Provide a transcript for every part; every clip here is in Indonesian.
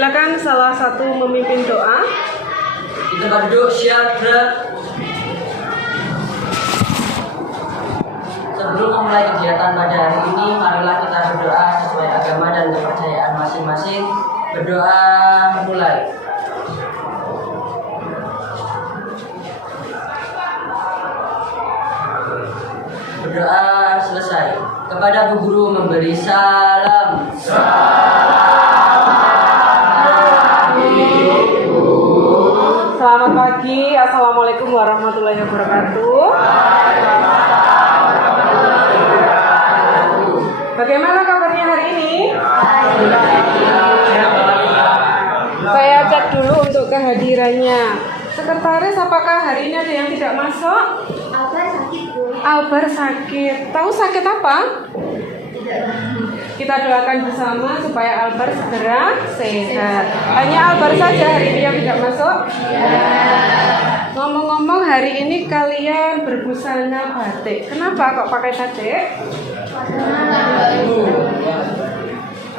silakan salah satu memimpin doa. Di tempat duduk siap gerak. Sebelum memulai kegiatan pada hari ini, marilah kita berdoa sesuai agama dan kepercayaan masing-masing. Berdoa mulai. Berdoa selesai. Kepada Bu Guru memberi salam. Selamat pagi, assalamualaikum warahmatullahi wabarakatuh. Bagaimana kabarnya hari ini? Saya cek dulu untuk kehadirannya. Sekretaris, apakah hari ini ada yang tidak masuk? Albar sakit, Bu. Albar sakit. Tahu sakit apa? Kita doakan bersama supaya Albar segera sehat. Hanya Albar saja hari ini yang tidak masuk? Ngomong-ngomong, hari ini kalian berbusana batik. Kenapa kok pakai batik?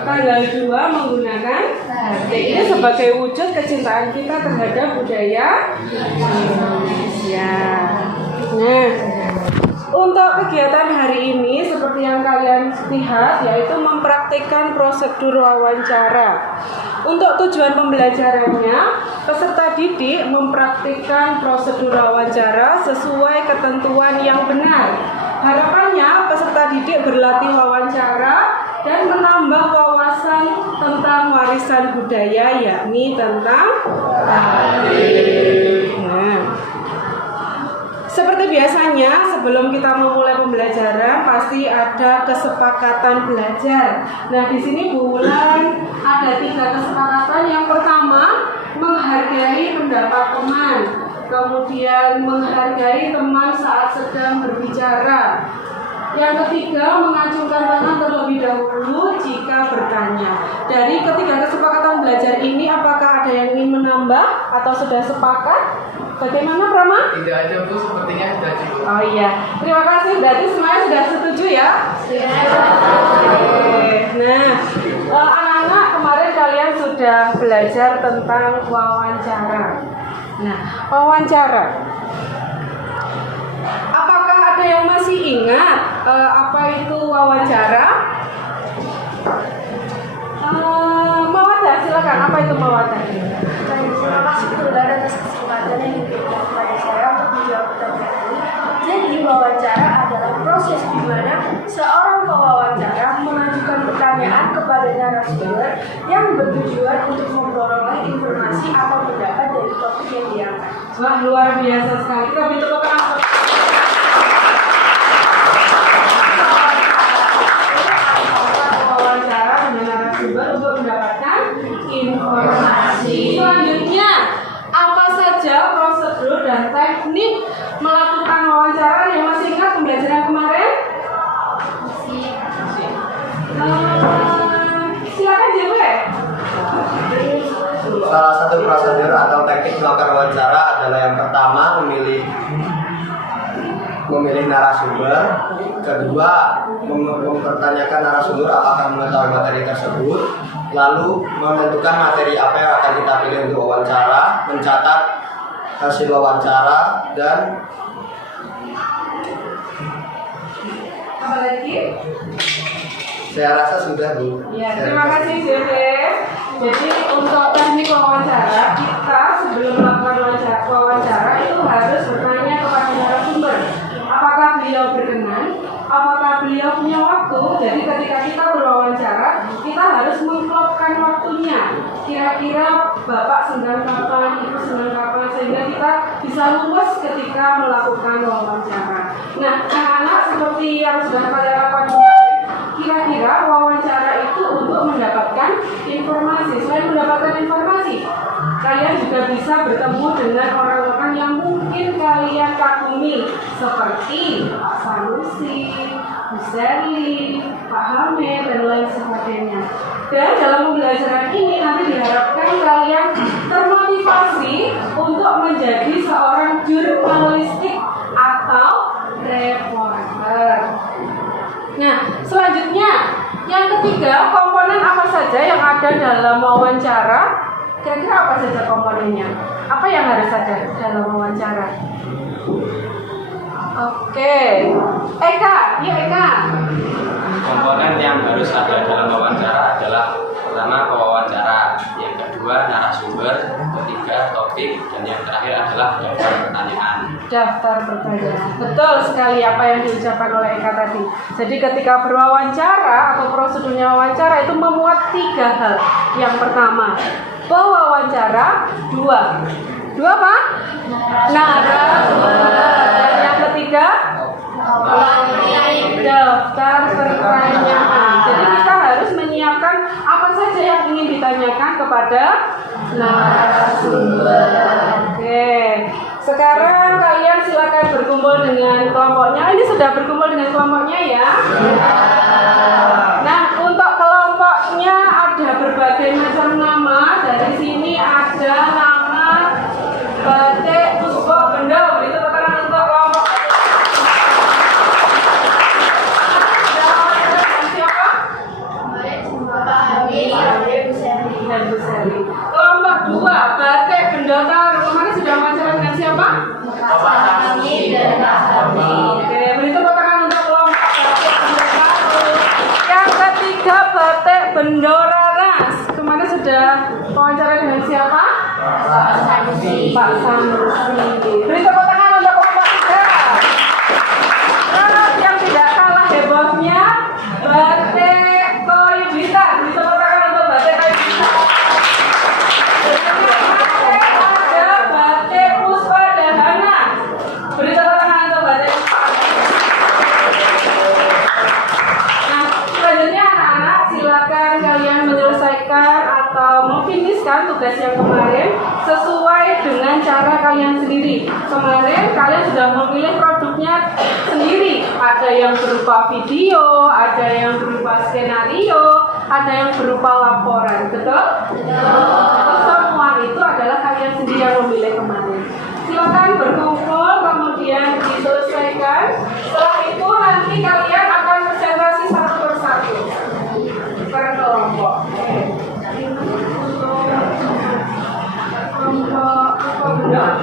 Tanggal 2 menggunakan batik. Ini sebagai wujud kecintaan kita terhadap budaya Indonesia. Nah, untuk kegiatan hari ini seperti yang kalian lihat, yaitu mempraktikkan prosedur wawancara. Untuk tujuan pembelajarannya, peserta didik mempraktikkan prosedur wawancara sesuai ketentuan yang benar. Harapannya peserta didik berlatih wawancara dan menambah wawasan tentang warisan budaya, yakni tentang batik. Nah, seperti biasanya, sebelum kita memulai pembelajaran, pasti ada kesepakatan belajar. Nah, di sini Bu Wulan ada 3 kesepakatan. Yang pertama, menghargai pendapat teman. Kemudian, menghargai teman saat sedang berbicara. Yang ketiga, mengacungkan tangan terlebih dahulu jika bertanya. Dari ketiga kesepakatan belajar ini, apakah ada yang ingin menambah atau sudah sepakat? Bagaimana, Prama? Tidak ada, Bu, sepertinya sudah cukup. Oh iya, terima kasih. Berarti semuanya sudah setuju ya? Oke. Nah, anak-anak, kemarin kalian sudah belajar tentang wawancara. Nah, wawancara. Apakah ada yang masih ingat apa itu wawancara? Mawadah, silakan. Apa itu mawadah? Terima kasih Bu Wulan atas kesempatan yang diberikan kepada saya untuk menjawab pertanyaan ini. Jadi, wawancara adalah proses di mana seorang pewawancara mengajukan pertanyaan kepada narasumber yang bertujuan untuk memperoleh informasi atau pendapat dari topik yang diangkat. Wah, luar biasa sekali. Kita bertepuk tangan. Wawancara dengan narasumber untuk mendapatkan informasi. Selanjutnya, apa saja prosedur dan teknik melakukan wawancara? Yang masih ingat pembelajaran kemarin? Silakan JW. Salah satu prosedur atau teknik melakukan wawancara adalah yang pertama memilih narasumber, kedua mempertanyakan narasumber apakah mengetahui materi tersebut, lalu menentukan materi apa yang akan kita pilih untuk wawancara, mencatat hasil wawancara, dan Apa lagi? saya rasa sudah, Bu. Ya, terima kasih JW. Jadi untuk teknik wawancara, kita sebelum melakukan wawancara itu harus bertanya kepada narasumber. Apakah beliau berkenan? Apakah beliau punya waktu? Jadi ketika kita berwawancara, kita harus mengklopkan waktunya. Kira-kira Bapak senggang kapan, Ibu senggang kapan, sehingga kita bisa luwes ketika melakukan wawancara. Nah, anak-anak seperti yang sudah kalian lakukan, kira-kira wawancara itu untuk mendapatkan informasi. Selain mendapatkan informasi, kalian juga bisa bertemu dengan orang-orang yang mungkin kalian kagumi, seperti Pak Sanusi, Bu Serli, Pak Hamid, dan lain sebagainya. Dan dalam pembelajaran ini nanti diharapkan kalian termotivasi untuk menjadi seorang jurnalistik atau reporter. Nah, selanjutnya Yang ketiga, komponen apa saja yang ada dalam wawancara? Kira-kira apa saja komponennya? Apa yang harus ada dalam wawancara? Oke, Eka, yuk Eka. Komponen yang harus ada dalam wawancara adalah pertama pewawancara, yang kedua narasumber, ketiga topik, dan yang terakhir adalah daftar pertanyaan. Daftar pertanyaan. Betul sekali apa yang diucapkan oleh Eka tadi. Jadi ketika berwawancara atau prosedurnya wawancara itu memuat 3 hal. Yang pertama, pewawancara, dua apa? Narasumber. Dan yang ketiga, daftar pertanyaan. Jadi kita harus menyiapkan apa saja yang ingin ditanyakan kepada narasumber. Oke. Sekarang kalian silakan berkumpul dengan kelompoknya. Ini sudah berkumpul dengan kelompoknya ya. Nah, untuk kelompoknya ada berbagai macam nama. Dari sini ada nama Batik Puspo Bendo. Itu keterangan untuk kelompok. Siapa? Dan Bu Seri. Kelompok 2 Batik Bendotaro. Kemarin sudah wawancara dengan siapa? Oke, beri tepuk tangan untuk kelompok Batik Bendotaro. Yang ketiga Batik Bendoraras. Kemarin sudah wawancara dengan siapa? Pak Sanusi. Beri tepuk tangan untuk kelompok 3. Terus yang tidak kalah hebohnya Batik Koyubita. Beri tepuk tangan untuk Batik Koyubita. Ada Batik Puspadahana. Beri tepuk tangan untuk Batik Puspadahana. Nah, selanjutnya anak-anak silakan kalian menyelesaikan atau memfinishkan tugas yang kemarin sesuai dengan cara kalian sendiri. Kemarin kalian sudah memilih produknya sendiri. Ada yang berupa video, ada yang berupa skenario, ada yang berupa laporan. Betul? Semua itu adalah kalian sendiri yang memilih kemarin. Silakan berkumpul, kemudian diselesaikan. Setelah itu nanti kalian akan presentasi satu persatu per kelompok. Iya.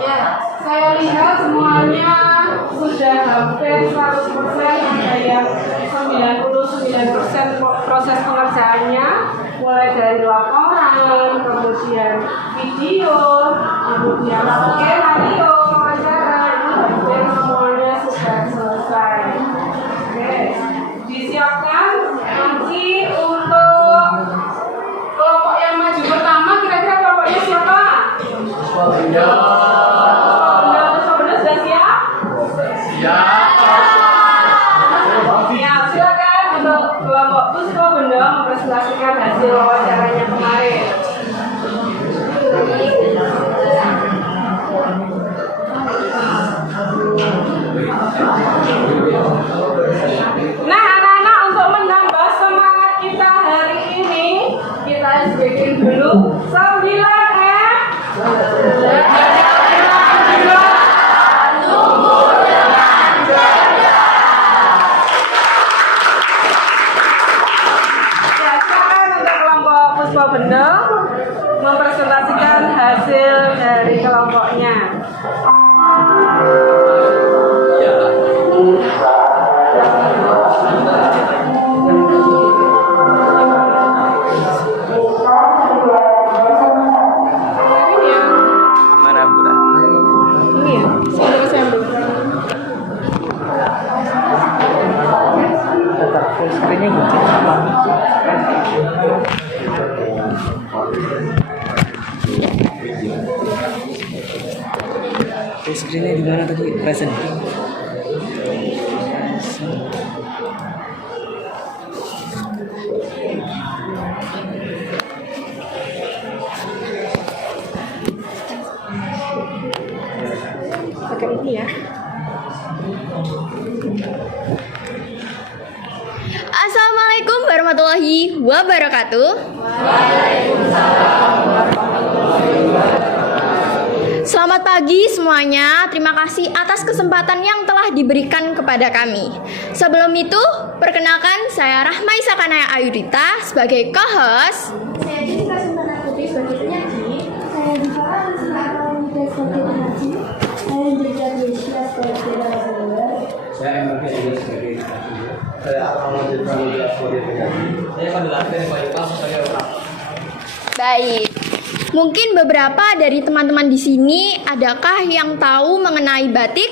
Ya, saya lihat semuanya sudah hampir 100%, ada yang 99% proses pengerjaannya, mulai dari laporan, kemudian video, kemudian skenario, wawancara, ini hampir semuanya sudah selesai. Oke, disiapkan nanti untuk kelompok yang maju pertama, kira-kira kelompoknya siapa? Benda sudah siap? Siap, silakan untuk kelompok Puspa Benda mempresentasikan hasil wawancaranya kemarin. Nah, anak-anak, untuk menambah semangat kita hari ini, kita bikin dulu 9M. Puspa Benda mempresentasikan hasil dari kelompoknya. Mana Bunda? Ini ya, saya sambung. Screennya di mana tadi? Present. Pakai ini ya. Assalamualaikum warahmatullahi wabarakatuh. Selamat pagi semuanya. Terima kasih atas kesempatan yang telah diberikan kepada kami. Sebelum itu, perkenalkan saya Rahmaisa Kanaya Ayudita sebagai co-host. Saya Jessica Suntana Putri sebagai penyanyi. Saya Diva Suntana Putri sebagai penyanyi. Saya Jessica Desya sebagai narasumber. Saya MRK juga sebagai narasumber. Saya Akmal Jepang sebagai penyanyi. Saya Pandelantai sebagai Baik. Mungkin beberapa dari teman-teman di sini adakah yang tahu mengenai batik?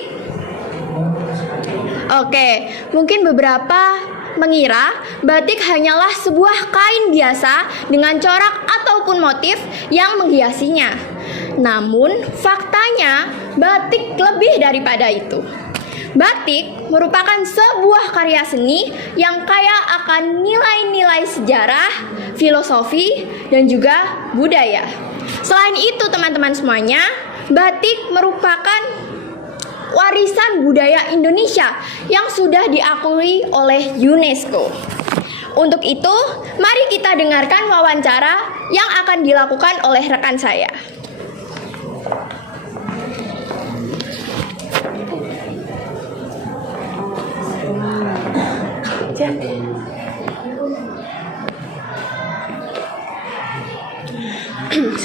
Oke, mungkin beberapa mengira batik hanyalah sebuah kain biasa dengan corak ataupun motif yang menghiasinya. Namun, faktanya batik lebih daripada itu. Batik merupakan sebuah karya seni yang kaya akan nilai-nilai sejarah, filosofi, dan juga budaya. Selain itu teman-teman semuanya, batik merupakan warisan budaya Indonesia yang sudah diakui oleh UNESCO. Untuk itu, mari kita dengarkan wawancara yang akan dilakukan oleh rekan saya.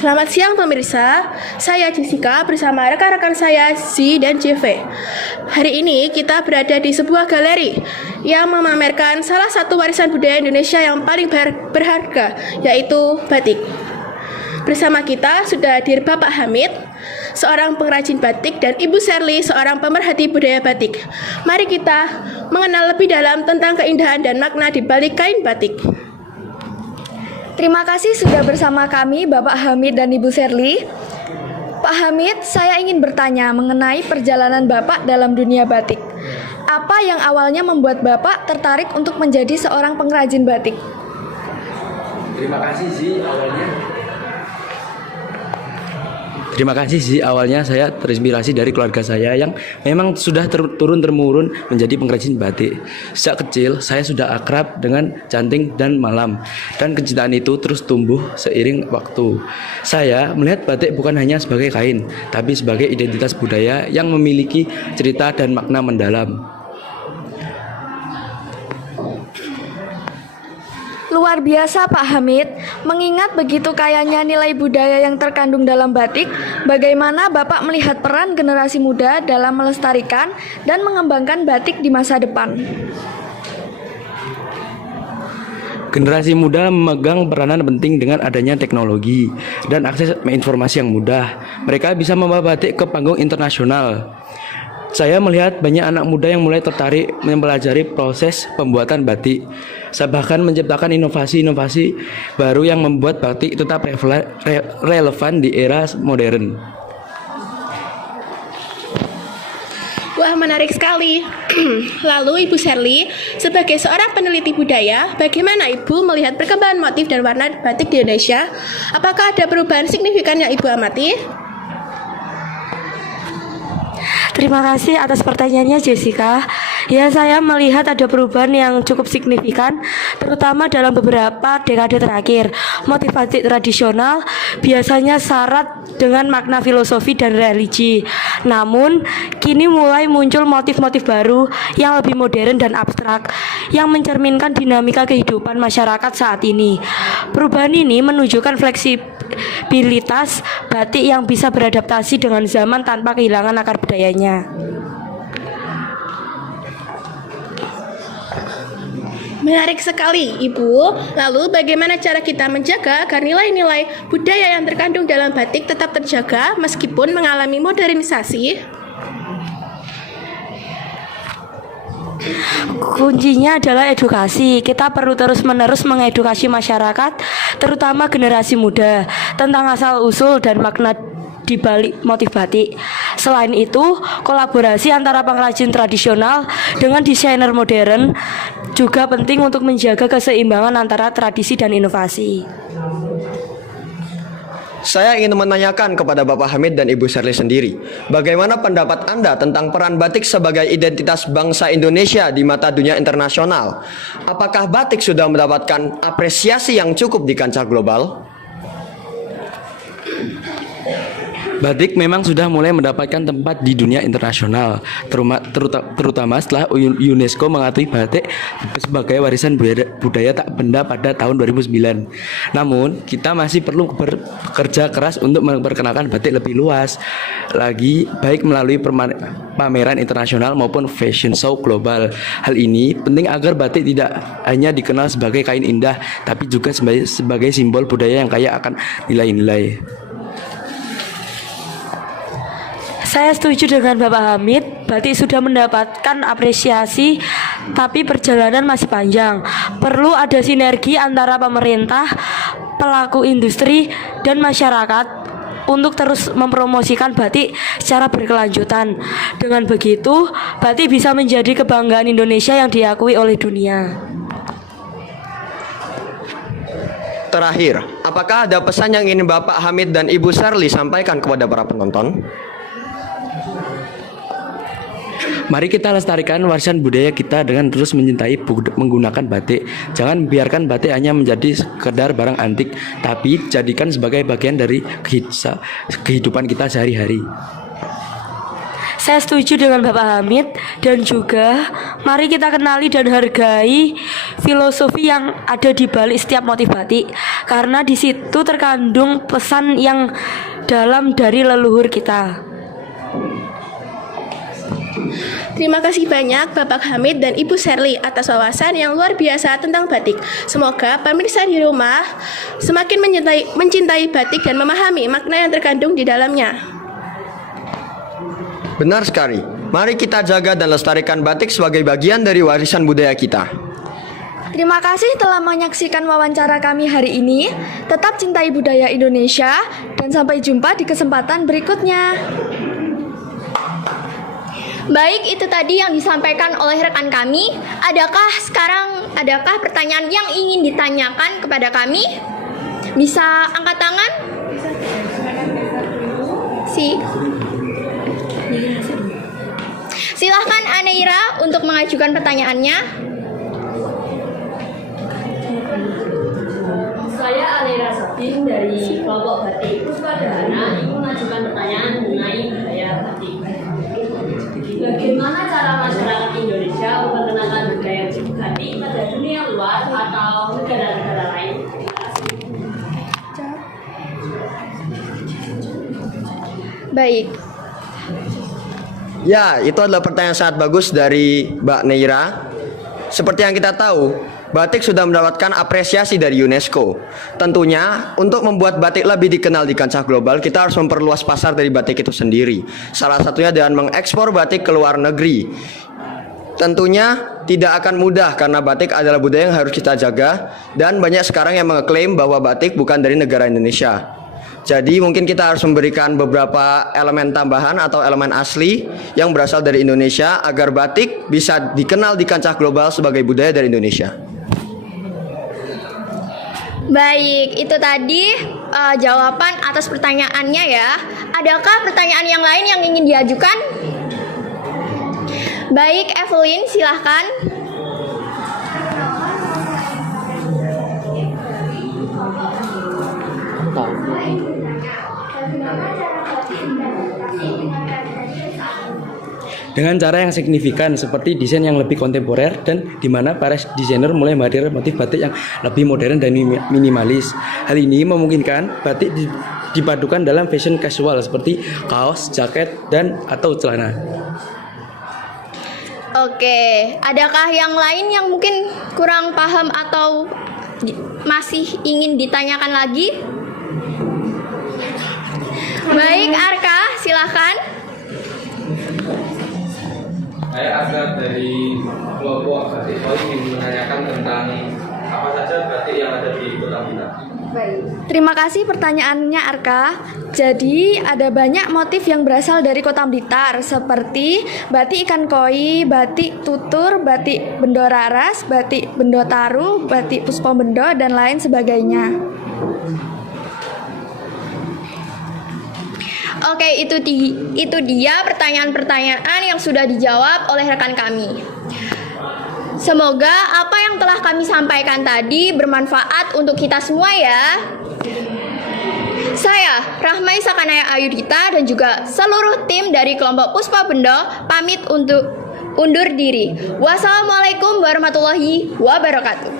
Selamat siang pemirsa, saya Jessica bersama rekan-rekan saya Z dan JV. Hari ini kita berada di sebuah galeri yang memamerkan salah satu warisan budaya Indonesia yang paling berharga, yaitu batik. Bersama kita sudah hadir Bapak Hamid, seorang pengrajin batik, dan Ibu Sherly, seorang pemerhati budaya batik. Mari kita mengenal lebih dalam tentang keindahan dan makna di balik kain batik. Terima kasih sudah bersama kami Bapak Hamid dan Ibu Sherly. Pak Hamid, saya ingin bertanya mengenai perjalanan Bapak dalam dunia batik. Apa yang awalnya membuat Bapak tertarik untuk menjadi seorang pengrajin batik? Terima kasih sih, awalnya saya terinspirasi dari keluarga saya yang memang sudah turun-temurun menjadi pengrajin batik. Sejak kecil saya sudah akrab dengan canting dan malam, dan kecintaan itu terus tumbuh seiring waktu. Saya melihat batik bukan hanya sebagai kain, tapi sebagai identitas budaya yang memiliki cerita dan makna mendalam. Luar biasa Pak Hamid, mengingat begitu kayanya nilai budaya yang terkandung dalam batik, bagaimana Bapak melihat peran generasi muda dalam melestarikan dan mengembangkan batik di masa depan? Generasi muda memegang peranan penting dengan adanya teknologi dan akses informasi yang mudah. Mereka bisa membawa batik ke panggung internasional. Saya melihat banyak anak muda yang mulai tertarik mempelajari proses pembuatan batik. Saya bahkan menciptakan inovasi-inovasi baru yang membuat batik tetap relevan di era modern. Wah, menarik sekali. Lalu Ibu Sherly, sebagai seorang peneliti budaya, bagaimana Ibu melihat perkembangan motif dan warna batik di Indonesia? Apakah ada perubahan signifikan yang Ibu amati? Terima kasih atas pertanyaannya Jessica. Ya, saya melihat ada perubahan yang cukup signifikan, terutama dalam beberapa dekade terakhir. Motif batik tradisional biasanya syarat dengan makna filosofi dan religi. Namun, kini mulai muncul motif-motif baru yang lebih modern dan abstrak, yang mencerminkan dinamika kehidupan masyarakat saat ini. Perubahan ini menunjukkan fleksibilitas batik yang bisa beradaptasi dengan zaman tanpa kehilangan akar budayanya. Menarik sekali, Ibu. Lalu bagaimana cara kita menjaga agar nilai-nilai budaya yang terkandung dalam batik tetap terjaga meskipun mengalami modernisasi? Kuncinya adalah edukasi. Kita perlu terus-menerus mengedukasi masyarakat, terutama generasi muda, tentang asal-usul dan makna di balik motif batik. Selain itu, kolaborasi antara pengrajin tradisional dengan desainer modern juga penting untuk menjaga keseimbangan antara tradisi dan inovasi. Saya ingin menanyakan kepada Bapak Hamid dan Ibu Sherly sendiri, bagaimana pendapat Anda tentang peran batik sebagai identitas bangsa Indonesia di mata dunia internasional? Apakah batik sudah mendapatkan apresiasi yang cukup di kancah global? Batik memang sudah mulai mendapatkan tempat di dunia internasional, terutama setelah UNESCO mengakui batik sebagai warisan budaya tak benda pada tahun 2009. Namun, kita masih perlu bekerja keras untuk memperkenalkan batik lebih luas lagi, baik melalui pameran internasional maupun fashion show global. Hal ini penting agar batik tidak hanya dikenal sebagai kain indah, tapi juga sebagai simbol budaya yang kaya akan nilai-nilai. Saya setuju dengan Bapak Hamid, batik sudah mendapatkan apresiasi, tapi perjalanan masih panjang. Perlu ada sinergi antara pemerintah, pelaku industri, dan masyarakat untuk terus mempromosikan batik secara berkelanjutan. Dengan begitu, batik bisa menjadi kebanggaan Indonesia yang diakui oleh dunia. terakhir, apakah ada pesan yang ingin Bapak Hamid dan Ibu Sherly sampaikan kepada para penonton? Mari kita lestarikan warisan budaya kita dengan terus mencintai menggunakan batik. Jangan biarkan batik hanya menjadi sekedar barang antik, tapi jadikan sebagai bagian dari kehidupan kita sehari-hari. Saya setuju dengan Bapak Hamid dan juga mari kita kenali dan hargai filosofi yang ada di balik setiap motif batik karena di situ terkandung pesan yang dalam dari leluhur kita. Terima kasih banyak Bapak Hamid dan Ibu Sherly atas wawasan yang luar biasa tentang batik. Semoga pemirsa di rumah semakin mencintai batik dan memahami makna yang terkandung di dalamnya. Benar sekali. Mari kita jaga dan lestarikan batik sebagai bagian dari warisan budaya kita. Terima kasih telah menyaksikan wawancara kami hari ini. Tetap cintai budaya Indonesia dan sampai jumpa di kesempatan berikutnya. Baik, itu tadi yang disampaikan oleh rekan kami. Adakah pertanyaan yang ingin ditanyakan kepada kami? Bisa angkat tangan? Silahkan Aneira untuk mengajukan pertanyaannya. Saya Aneira Sabin dari kelompok Batik Puspadana ingin mengajukan pertanyaan mengenai budaya batik. Bagaimana cara masyarakat Indonesia memperkenalkan budaya batik pada dunia luar atau negara-negara lain? Baik. Ya, itu adalah pertanyaan sangat bagus dari Mbak Neira. Seperti yang kita tahu, batik sudah mendapatkan apresiasi dari UNESCO. Tentunya, untuk membuat batik lebih dikenal di kancah global, kita harus memperluas pasar dari batik itu sendiri. Salah satunya dengan mengekspor batik ke luar negeri. Tentunya tidak akan mudah karena batik adalah budaya yang harus kita jaga dan banyak sekarang yang mengeklaim bahwa batik bukan dari negara Indonesia. Jadi mungkin kita harus memberikan beberapa elemen tambahan atau elemen asli yang berasal dari Indonesia agar batik bisa dikenal di kancah global sebagai budaya dari Indonesia. Baik, itu tadi jawaban atas pertanyaannya ya. Adakah pertanyaan yang lain yang ingin diajukan? Baik, Evelyn, silahkan. Dengan cara yang signifikan seperti desain yang lebih kontemporer dan di mana para desainer mulai menghadirkan motif batik yang lebih modern dan minimalis. Hal ini memungkinkan batik dipadukan dalam fashion casual seperti kaos, jaket, dan atau celana. Oke, adakah yang lain yang mungkin kurang paham atau masih ingin ditanyakan lagi? Baik, Arka, silahkan. Saya Arka dari kelompok Batik Poli ingin menanyakan tentang apa saja batik yang ada di Kota Blitar. Terima kasih pertanyaannya Arka. Jadi ada banyak motif yang berasal dari Kota Blitar seperti batik ikan koi, batik tutur, batik bendo raras, batik bendo taru, batik puspo bendo dan lain sebagainya. Oke, itu dia pertanyaan-pertanyaan yang sudah dijawab oleh rekan kami. Semoga apa yang telah kami sampaikan tadi bermanfaat untuk kita semua ya. Saya, Rahmai Sakanaya Ayudita dan juga seluruh tim dari kelompok Puspa Bendo pamit untuk undur diri. Wassalamualaikum warahmatullahi wabarakatuh.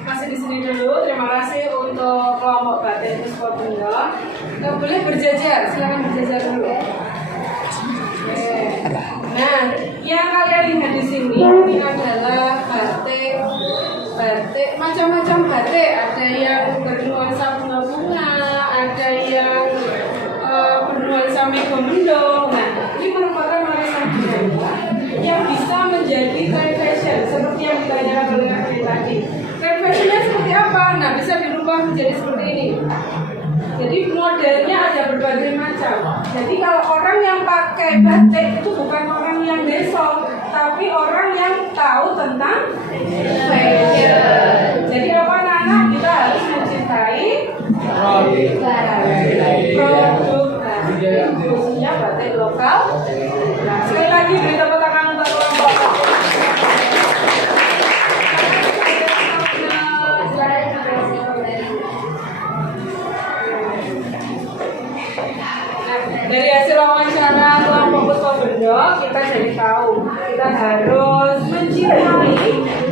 Masih di sini dulu. Terima kasih untuk kelompok Batik Puspa Bendo. Boleh berjajar, silakan berjajar dulu. Nah, yang kalian lihat di sini ini adalah batik macam-macam batik. Ada yang bernuansa bunga-bunga, ada yang bernuansa mego-mendung. Nah, ini merupakan warisan budaya yang bisa menjadi trend fashion seperti yang ditanyakan oleh Kak tadi. Trend fashionnya seperti apa? Nah, bisa dirubah menjadi seperti ini. Jadi modelnya ada berbagai macam. Jadi kalau orang yang pakai batik itu bukan orang yang besok, tapi orang yang tahu tentang fashion. Jadi apa anak-anak, kita harus mencintai produk batik, khususnya batik lokal. Nah, sekali lagi beri tepuk tangan untuk kelompok. Dari hasil wawancara kelompok Puspa Bendo, kita jadi tahu kita harus mencintai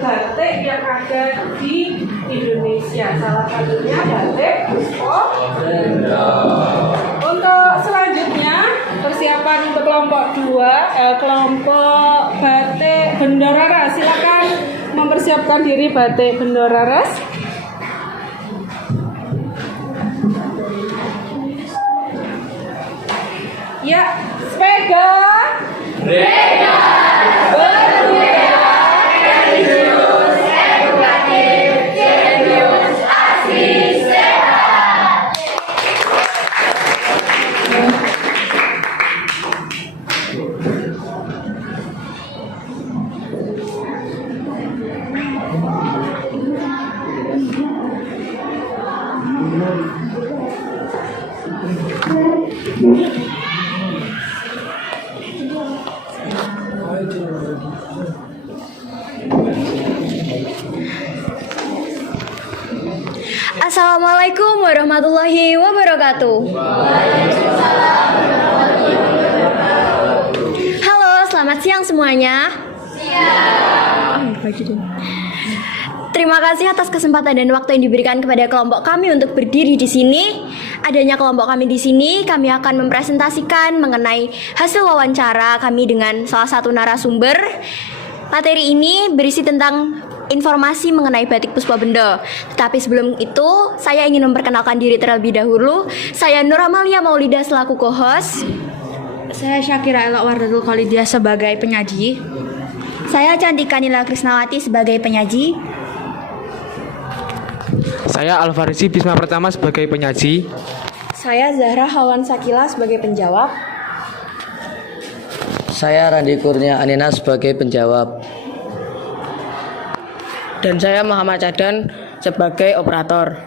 batik yang ada di Indonesia. Salah satunya batik Puspa Bendo. Untuk selanjutnya persiapan untuk kelompok 2, kelompok batik Bendoraras. Silakan mempersiapkan diri batik Bendoraras. Ya, sepeda. Sepeda. Berbudaya, religius, edukatif, serius, asli, sehat. Assalamualaikum warahmatullahi wabarakatuh. Halo, selamat siang semuanya. Terima kasih atas kesempatan dan waktu yang diberikan kepada kelompok kami untuk berdiri di sini. Adanya kelompok kami di sini, kami akan mempresentasikan mengenai hasil wawancara kami dengan salah satu narasumber. Materi ini berisi tentang informasi mengenai batik Puspa Bendo. Tetapi sebelum itu, saya ingin memperkenalkan diri terlebih dahulu. Saya Nur Amalia Maulida selaku co-host. Saya Syakira Elok Wardatul Khalidiah sebagai penyaji. Saya Cantika Nila Krisnawati sebagai penyaji. Saya Alfarisi Bisma Pertama sebagai penyaji. Saya Zahra Hawan Sakila sebagai penjawab. Saya Randi Kurnia Anina sebagai penjawab. Dan saya Muhammad Cadan sebagai operator.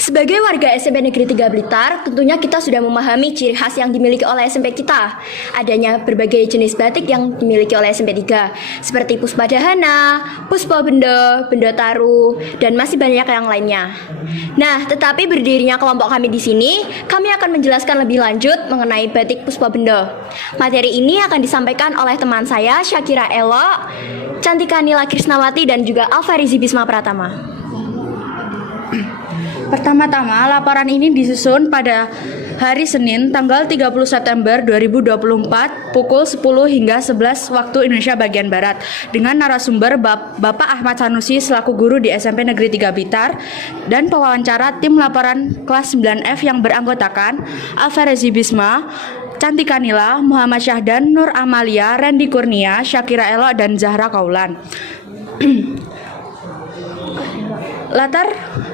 Sebagai warga SMP Negeri 3 Blitar, tentunya kita sudah memahami ciri khas yang dimiliki oleh SMP kita. Adanya berbagai jenis batik yang dimiliki oleh SMP 3, seperti Puspa Dahana, Puspa Bendo, Bendo Taru, dan masih banyak yang lainnya. Nah, tetapi berdirinya kelompok kami di sini, kami akan menjelaskan lebih lanjut mengenai batik Puspa Bendo. Materi ini akan disampaikan oleh teman saya, Syakira Elok, Cantika Nila Krisnawati, dan juga Alfarizi Bisma Pratama. Pertama-tama, laporan ini disusun pada hari Senin tanggal 30 September 2024 pukul 10 hingga 11 waktu Indonesia bagian Barat dengan narasumber Bapak Ahmad Sanusi selaku guru di SMP Negeri 3 Blitar dan pewawancara tim laporan kelas 9F yang beranggotakan Alfarezi Bisma, Cantika Nila, Muhammad Syahdan, Nur Amalia, Randy Kurnia, Syakira Elok, dan Zahra Kaulan.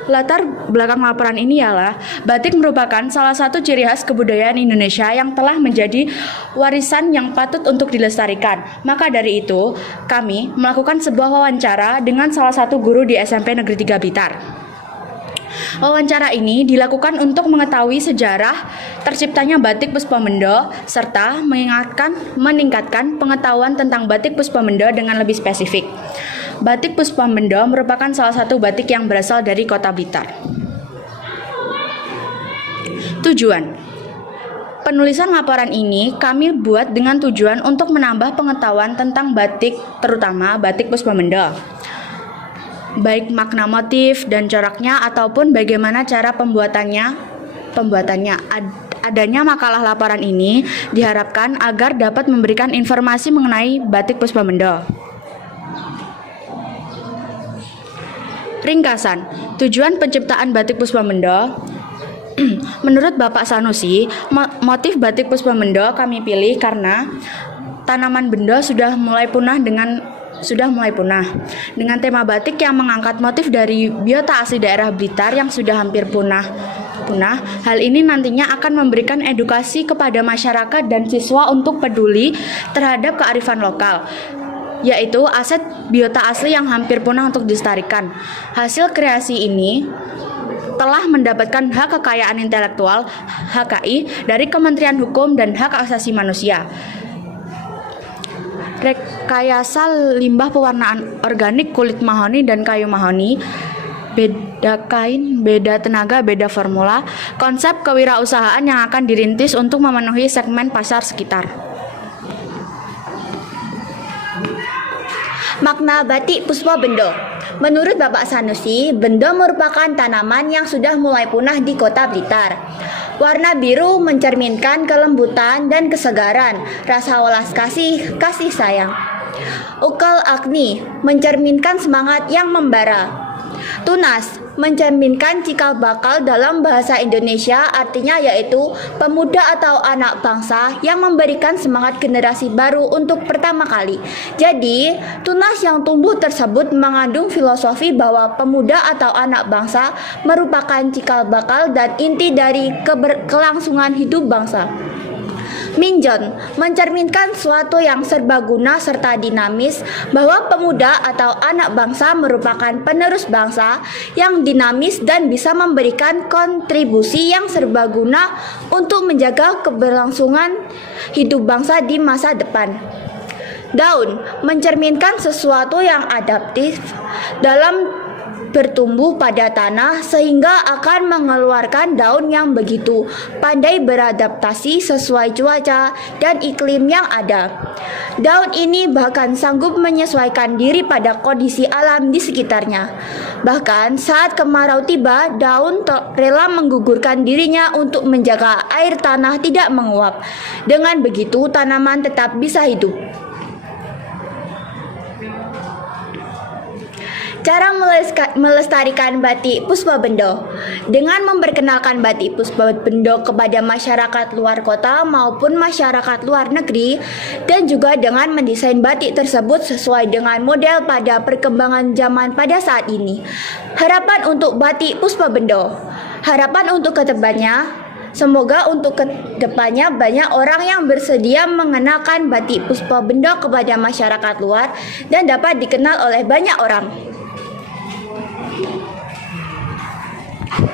Latar belakang laporan ini ialah batik merupakan salah satu ciri khas kebudayaan Indonesia yang telah menjadi warisan yang patut untuk dilestarikan. Maka dari itu, kami melakukan sebuah wawancara dengan salah satu guru di SMP Negeri 3 Blitar. Wawancara ini dilakukan untuk mengetahui sejarah terciptanya batik Puspa Bendo serta meningkatkan pengetahuan tentang batik Puspa Bendo dengan lebih spesifik. Batik Puspa Bendo merupakan salah satu batik yang berasal dari kota Blitar. Tujuan penulisan laporan ini kami buat dengan tujuan untuk menambah pengetahuan tentang batik, terutama batik Puspa Bendo, baik makna motif dan coraknya ataupun bagaimana cara pembuatannya. Adanya makalah laporan ini diharapkan agar dapat memberikan informasi mengenai batik Puspa Bendo. Ringkasan, tujuan penciptaan batik Puspa Bendo. Menurut Bapak Sanusi, motif batik Puspa Bendo kami pilih karena tanaman bendo sudah mulai punah dengan tema batik yang mengangkat motif dari biota asli daerah Blitar yang sudah hampir punah. punah. Hal ini nantinya akan memberikan edukasi kepada masyarakat dan siswa untuk peduli terhadap kearifan lokal, yaitu aset biota asli yang hampir punah untuk dilestarikan. Hasil kreasi ini telah mendapatkan hak kekayaan intelektual (HKI) dari Kementerian Hukum dan Hak Asasi Manusia. Rekayasa limbah pewarnaan organik kulit mahoni dan kayu mahoni, beda kain, beda tenaga, beda formula, konsep kewirausahaan yang akan dirintis untuk memenuhi segmen pasar sekitar. Makna batik Puspa Bendo. Menurut Bapak Sanusi, bendo merupakan tanaman yang sudah mulai punah di Kota Blitar. Warna biru mencerminkan kelembutan dan kesegaran, rasa welas kasih, kasih sayang. Ukel agni mencerminkan semangat yang membara. Tunas mencerminkan cikal bakal dalam bahasa Indonesia, artinya yaitu pemuda atau anak bangsa yang memberikan semangat generasi baru untuk pertama kali. Jadi, tunas yang tumbuh tersebut mengandung filosofi bahwa pemuda atau anak bangsa merupakan cikal bakal dan inti dari kelangsungan hidup bangsa. Minjon mencerminkan suatu yang serbaguna serta dinamis, bahwa pemuda atau anak bangsa merupakan penerus bangsa yang dinamis dan bisa memberikan kontribusi yang serbaguna untuk menjaga keberlangsungan hidup bangsa di masa depan. Daun mencerminkan sesuatu yang adaptif dalam bertumbuh pada tanah sehingga akan mengeluarkan daun yang begitu pandai beradaptasi sesuai cuaca dan iklim yang ada. Daun ini bahkan sanggup menyesuaikan diri pada kondisi alam di sekitarnya. Bahkan saat kemarau tiba, daun rela menggugurkan dirinya untuk menjaga air tanah tidak menguap. Dengan begitu, tanaman tetap bisa hidup. Cara melestarikan batik Puspa Bendo. Dengan memperkenalkan batik Puspa Bendo kepada masyarakat luar kota maupun masyarakat luar negeri, dan juga dengan mendesain batik tersebut sesuai dengan model pada perkembangan zaman pada saat ini. Harapan untuk batik Puspa Bendo. Harapan untuk kedepannya, semoga untuk kedepannya banyak orang yang bersedia mengenalkan batik Puspa Bendo kepada masyarakat luar dan dapat dikenal oleh banyak orang.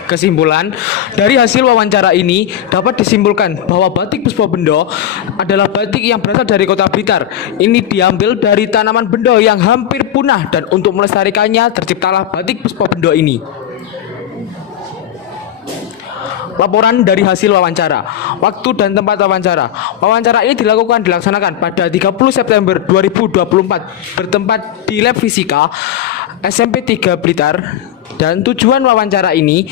Kesimpulan, dari hasil wawancara ini dapat disimpulkan bahwa batik Puspa Bendo adalah batik yang berasal dari Kota Blitar. Ini diambil dari tanaman bendo yang hampir punah, dan untuk melestarikannya terciptalah batik Puspa Bendo ini. Laporan dari hasil wawancara. Waktu dan tempat wawancara. Wawancara ini dilaksanakan pada 30 September 2024 bertempat di Lab Fisika SMP 3 Blitar. Dan tujuan wawancara ini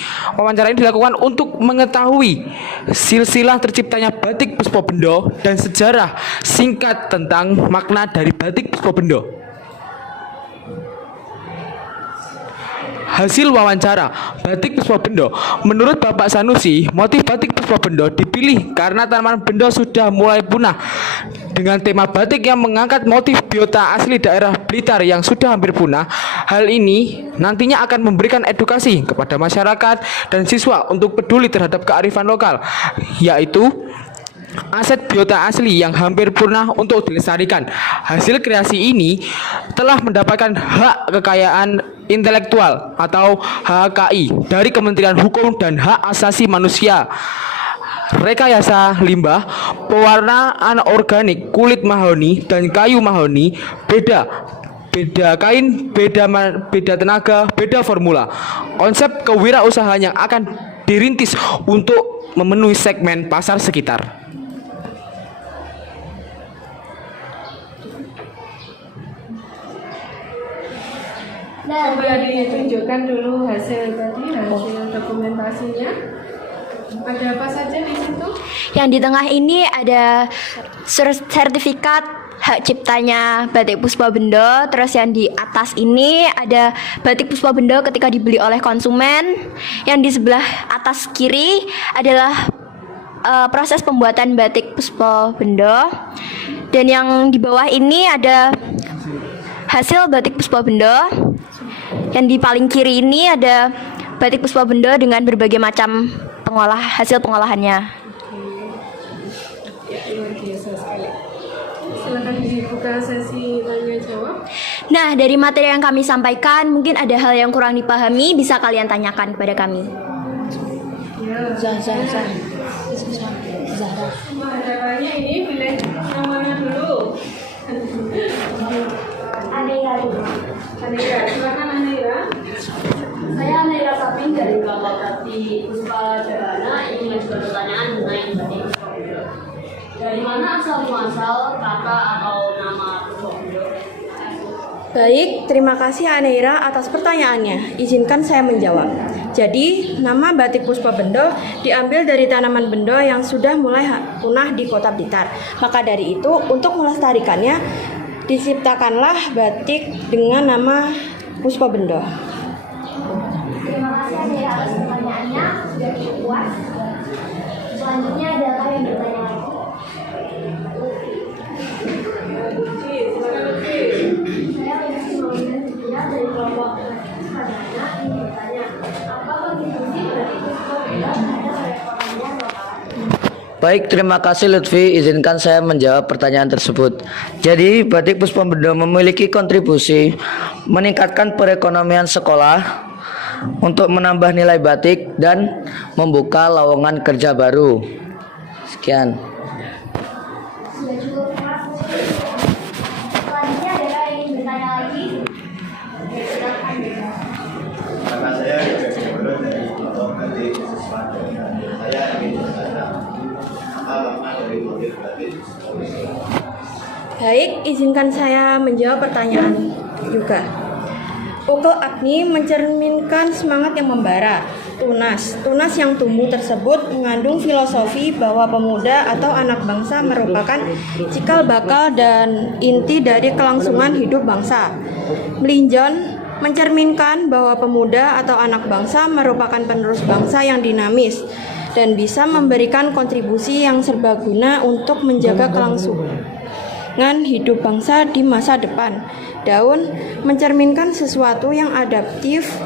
dilakukan untuk mengetahui silsilah terciptanya batik Puspa Bendo dan sejarah singkat tentang makna dari batik Puspa Bendo. Hasil wawancara batik Puspa Bendo. Menurut Bapak Sanusi, motif batik Puspa Bendo dipilih karena tanaman bendo sudah mulai punah. Dengan tema batik yang mengangkat motif biota asli daerah Blitar yang sudah hampir punah, hal ini nantinya akan memberikan edukasi kepada masyarakat dan siswa untuk peduli terhadap kearifan lokal, yaitu aset biota asli yang hampir punah untuk dilestarikan. Hasil kreasi ini telah mendapatkan hak kekayaan intelektual atau HKI dari Kementerian Hukum dan Hak Asasi Manusia. Rekayasa limbah pewarna anorganik kulit mahoni dan kayu mahoni, beda kain, beda tenaga, beda formula. Konsep kewirausahaan yang akan dirintis untuk memenuhi segmen pasar sekitar. Coba ditunjukkan dulu hasil dokumentasinya. Ada apa saja di situ? Yang di tengah ini ada sertifikat hak ciptanya batik Puspa Bendo. Terus yang di atas ini ada batik Puspa Bendo ketika dibeli oleh konsumen. Yang di sebelah atas kiri adalah proses pembuatan batik Puspa Bendo. Dan yang di bawah ini ada hasil batik Puspa Bendo. Yang di paling kiri ini ada batik Puspa Bendo dengan berbagai macam hasil pengolahannya. Ya, luar biasa sekali. Silakan dibuka sesi tanya jawab. Nah, dari materi yang kami sampaikan, mungkin ada hal yang kurang dipahami, bisa kalian tanyakan kepada kami. Ya. Zahra. Harapannya ini pilih yang mana dulu? Aneira dulu. Aneira, silakan Aneira. Saya Aneira Sapin dari kelompok Bakti Puspa Dharana ingin mengajukan pertanyaan mengenai batik Puspa Bendo. Dari mana asal muasal kata atau nama Puspa Bendo? Baik, terima kasih Aneira atas pertanyaannya. Izinkan saya menjawab. Jadi, nama batik Puspa Bendo diambil dari tanaman bendo yang sudah mulai punah di Kota Blitar. Maka dari itu, untuk melestarikannya, diciptakanlah batik dengan nama Puspa Bendo. Terima kasih Aneira atas pertanyaannya, sudah cukup puas. Selanjutnya adakah yang bertanya lagi? Saya Lutfi Maulida dari kelompok Sadana ingin bertanya, apa kontribusi batik Puspa Bendo terhadap perekonomian lokal? Baik, terima kasih Lutfi. Izinkan saya menjawab pertanyaan tersebut. Jadi, batik Puspa Bendo memiliki kontribusi meningkatkan perekonomian sekolah untuk menambah nilai batik dan membuka lowongan kerja baru. Sekian. Sudah cukup puas. Selanjutnya adakah yang ingin bertanya lagi? Silakan. Karena saya dari kelompok batik Puspa Bendo, saya ingin bertanya apa makna dari motif batik Puspa Bendo. Baik, izinkan saya menjawab pertanyaan juga. Ukel Agni mencerminkan semangat yang membara, tunas. Tunas yang tumbuh tersebut mengandung filosofi bahwa pemuda atau anak bangsa merupakan cikal bakal dan inti dari kelangsungan hidup bangsa. Melinjon mencerminkan bahwa pemuda atau anak bangsa merupakan penerus bangsa yang dinamis dan bisa memberikan kontribusi yang serbaguna untuk menjaga kelangsungan hidup bangsa di masa depan. Daun mencerminkan sesuatu yang adaptif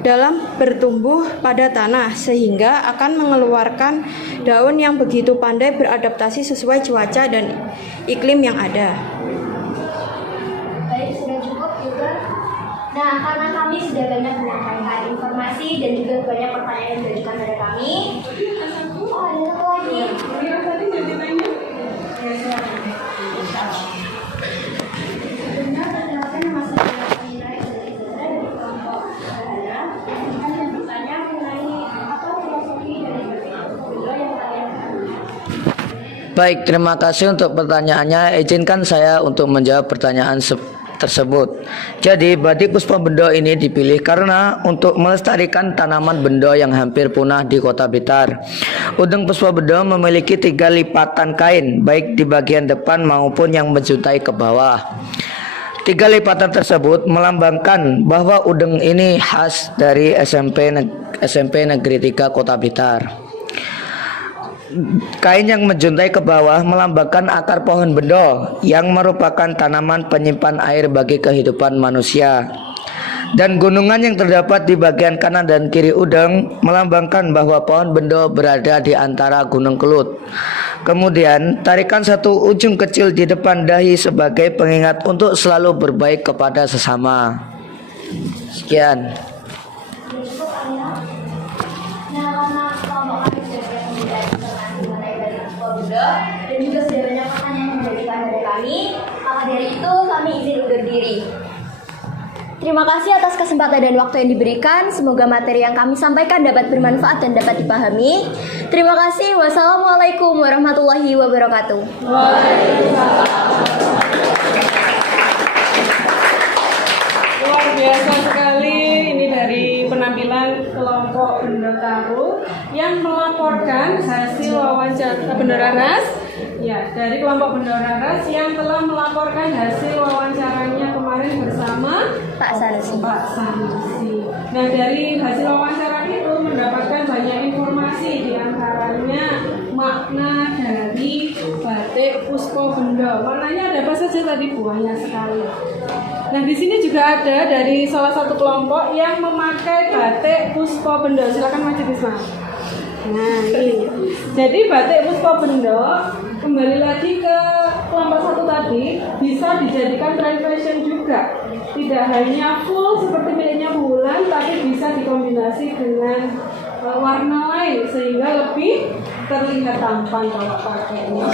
dalam bertumbuh pada tanah sehingga akan mengeluarkan daun yang begitu pandai beradaptasi sesuai cuaca dan iklim yang ada. Baik, sudah cukup juga. Nah, karena kami sudah banyak menyampaikan informasi dan juga banyak pertanyaan yang diajukan pada kami. Oh, ada satu lagi. Perkenalkan, nama saya Ameira dari kelompok Sadana. Kami akan bertanya mengenai apa filosofi dari batik Puspa Bendo yang kalian ketahui. Baik, terima kasih untuk pertanyaannya. Izinkan saya untuk menjawab pertanyaan tersebut. Jadi, batik Puspa Bendo ini dipilih karena untuk melestarikan tanaman bendo yang hampir punah di Kota Blitar. Udeng Puspa Bendo memiliki 3 lipatan kain, baik di bagian depan maupun yang menjuntai ke bawah. 3 lipatan tersebut melambangkan bahwa udeng ini khas dari SMP Negeri 3 Kota Blitar. Kain yang menjuntai ke bawah melambangkan akar pohon bendo yang merupakan tanaman penyimpan air bagi kehidupan manusia. Dan gunungan yang terdapat di bagian kanan dan kiri udeng melambangkan bahwa pohon bendo berada di antara Gunung Kelut. Kemudian tarikan satu ujung kecil di depan dahi sebagai pengingat untuk selalu berbaik kepada sesama. Sekian. Sudah cukup, Ameira. Nah, karena kelompok kami sudah banyak memberikan informasi mengenai batik Puspa Bendo dan juga sudah banyak pertanyaan yang diberikan dari kami, maka dari itu kami izin undur diri. Terima kasih atas kesempatan dan waktu yang diberikan. Semoga materi yang kami sampaikan dapat bermanfaat dan dapat dipahami. Terima kasih. Wassalamualaikum warahmatullahi wabarakatuh. Luar biasa sekali. Ini dari penampilan kelompok Bendo Taru yang melaporkan hasil wawancara Bendo Raras. Ya, dari kelompok Bendo Raras yang telah melaporkan hasil wawancaranya kemarin bersama Pak Sanusi. Nah, dari hasil wawancara itu mendapatkan banyak informasi, diantaranya makna dari batik Puspa Bendo. Maknanya ada apa saja tadi, Bu? Banyak sekali. Nah, di sini juga ada dari salah satu kelompok yang memakai batik Puspa Bendo. Silakan maju, Bisma. Nah, ini. Jadi batik Puspa Benda kembali lagi ke kelompok 1 tadi bisa dijadikan trend fashion juga. Tidak hanya full seperti miliknya Bulan, tapi bisa dikombinasi dengan warna lain sehingga lebih terlihat tampan kalau pakainya.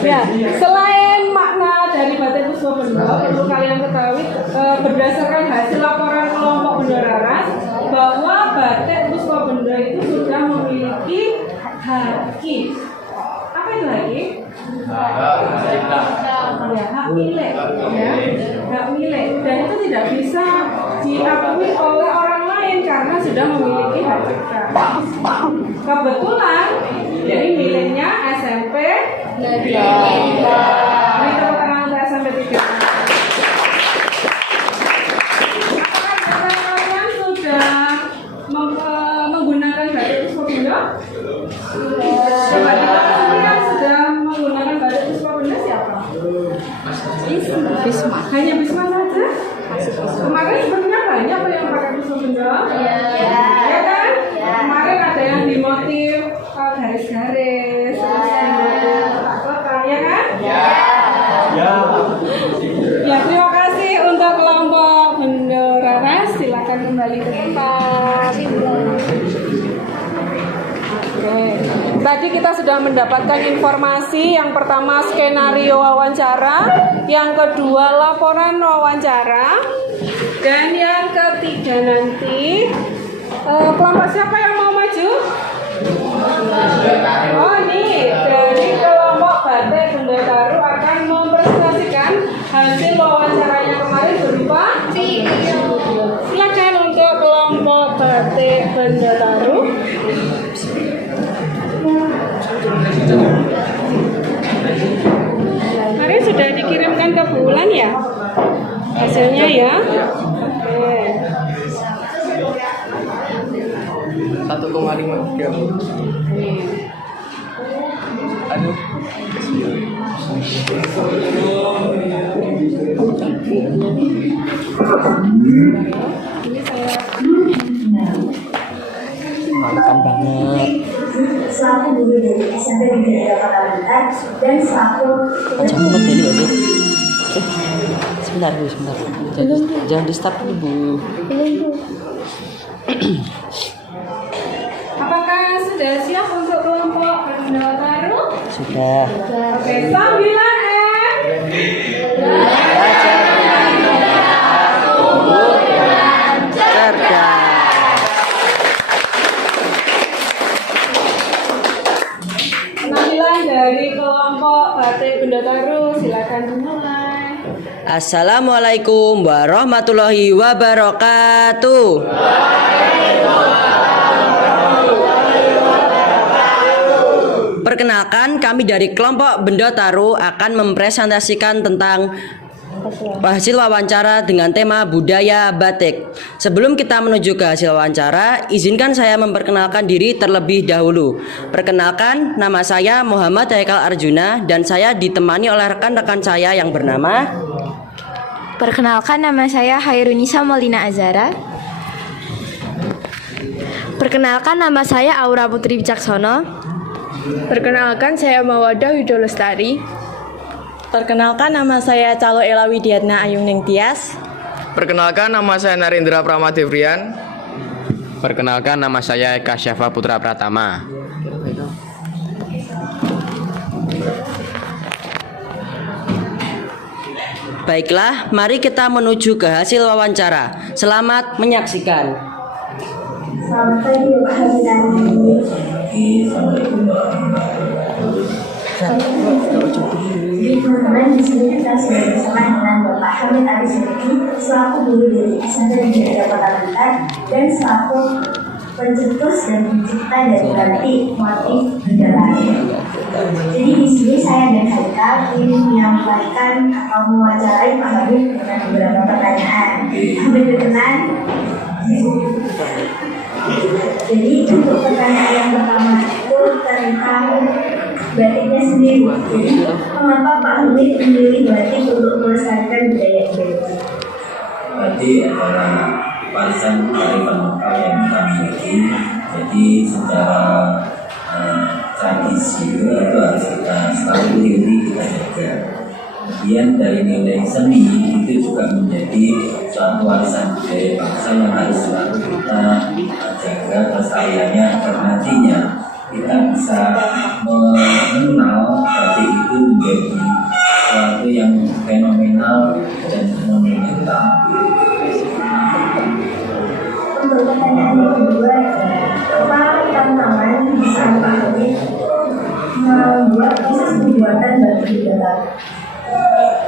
Ya, selain makna dari batik Puspa Benda, perlu kalian ketahui berdasarkan hasil laporan kelompok Benda Raras bahwa batik Puspa Benda itu sudah memiliki haki. Apa itu haki? Ya, hak milik, ya, hak milik, dan itu tidak bisa diakui oleh orang lain karena sudah memiliki hak cipta. Kebetulan jadi miliknya SMP Negeri 3. Beri tepuk tangan untuk SMP 3. Apakah kalian sudah menggunakan batik Puspa Benda? Coba kita yang sudah menggunakan batik Puspa Benda siapa? Bisma. Hanya Bisma saja? Kemarin sebenarnya banyak yang pakai Puspa Benda. Ya kan? Kemarin ada yang dimotif garis-garis, kotak-kotak, ya kan? Ya, terima kasih untuk kelompok Benda Raras. Silakan kembali ke tempat. Oke. Tadi kita sudah mendapatkan informasi. Yang pertama skenario wawancara, yang kedua laporan wawancara, dan yang ketiga nanti kelompok siapa yang mau maju? Oh, ini dari kelompok Batik Benda Taru akan mempresentasikan hasil wawancaranya kemarin berupa video. Silakan untuk kelompok Batik Benda Taru. Kemarin sudah dikirimkan ke Bulan ya hasilnya ya. Oke. 1,5. Aduh. Mantap banget. Selaku guru dari SMP Negeri Kota Blitar dan selaku Jangan medeni ya, Bu. Sebentar, Bu, sebentar. Jangan di stop dulu, Bu. Apakah sudah siap untuk kelompok Benda Taru? Sudah. Oke, 9M. Cerdas. Penampilan dari kelompok Batik Benda Taru, silakan dimulai. Assalamualaikum warahmatullahi wabarakatuh. Perkenalkan, kami dari kelompok Benda Taru akan mempresentasikan tentang hasil wawancara dengan tema budaya batik. Sebelum kita menuju ke hasil wawancara, izinkan saya memperkenalkan diri terlebih dahulu. Perkenalkan, nama saya Muhammad Haikal Arjuna dan saya ditemani oleh rekan-rekan saya yang bernama. Perkenalkan, nama saya Hairunisa Molina Azara. Perkenalkan, nama saya Aura Putri Wicaksono. Perkenalkan, saya Mawadah Widodo Lestari. Perkenalkan, nama saya Calo Ela Widiatna Ayung Ning Tias. Perkenalkan, nama saya Narendra Pramadevrian. Perkenalkan, nama saya Eka Syafa Putra Pratama. Baiklah, mari kita menuju ke hasil wawancara. Selamat menyaksikan. Selamat pagi Bapak Hamid Amini. Teman-teman, di sini kita sudah bersama dengan Bapak Hamid Arisaki selaku guru dari SMP Negeri Kota Blitar dan selaku pencetus dan pencipta dari batik motif benda lain. Jadi di sini saya dan Haikal ingin menyampaikan atau mewawancarai Pak Hamid dengan beberapa pertanyaan. Hamid berkenan. Jadi untuk pertanyaan yang pertama itu tentang batiknya sendiri. Jadi mengapa Pak Hamid memilih batik untuk melestarikan budaya Indonesia? Batik adalah warisan kearifan lokal yang kita miliki. Jadi secara tradisi itu harus kita selalu kita jaga. Kemudian dari nilai seni itu juga menjadi suatu warisan budaya bangsa yang harus selalu kita jaga kelestariannya, agar nantinya kita bisa mengenal batik itu menjadi suatu yang fenomenal dan monumental. Untuk pertanyaan yang kedua, apa tantangan bisa dilalui membuat proses pembuatan batik dalam?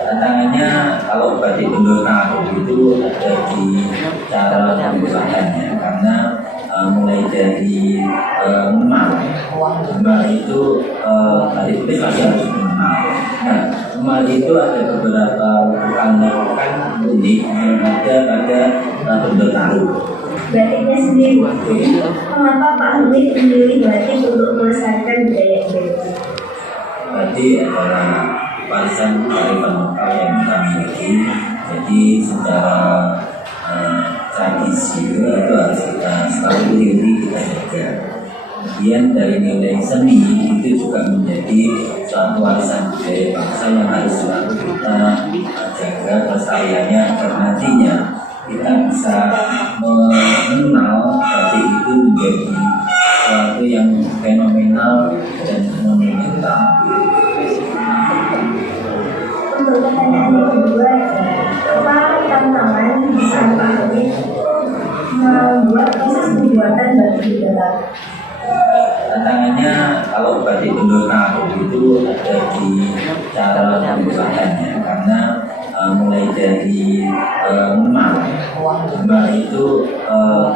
Tantangannya kalau batik Bendor itu ada di cara pembuatannya, karena mulai dari emal itu batik itu masih harus emal. Nah, emal itu ada beberapa lakukan unik yang ada pada Bendor. Batiknya sendiri, mengapa Pak Hamid memilih batik untuk melestarikan budaya Indonesia? Batik adalah warisan kearifan lokal yang kita miliki. Jadi secara tradisi itu harus kita selalu kita jaga. Kemudian dari nilai seni itu juga menjadi suatu warisan budaya bangsa yang harus selalu kita jaga kelestariannya, agar nantinya kita bisa mengenal batik itu menjadi suatu yang fenomenal dan monumental. Untuk pertanyaan yang kedua, apa tantangan bisa dilalui membuat proses pembuatan batik dalam? Tantangannya kalau batik Bendor itu ada di cara pembuatannya, karena mulai dari emal itu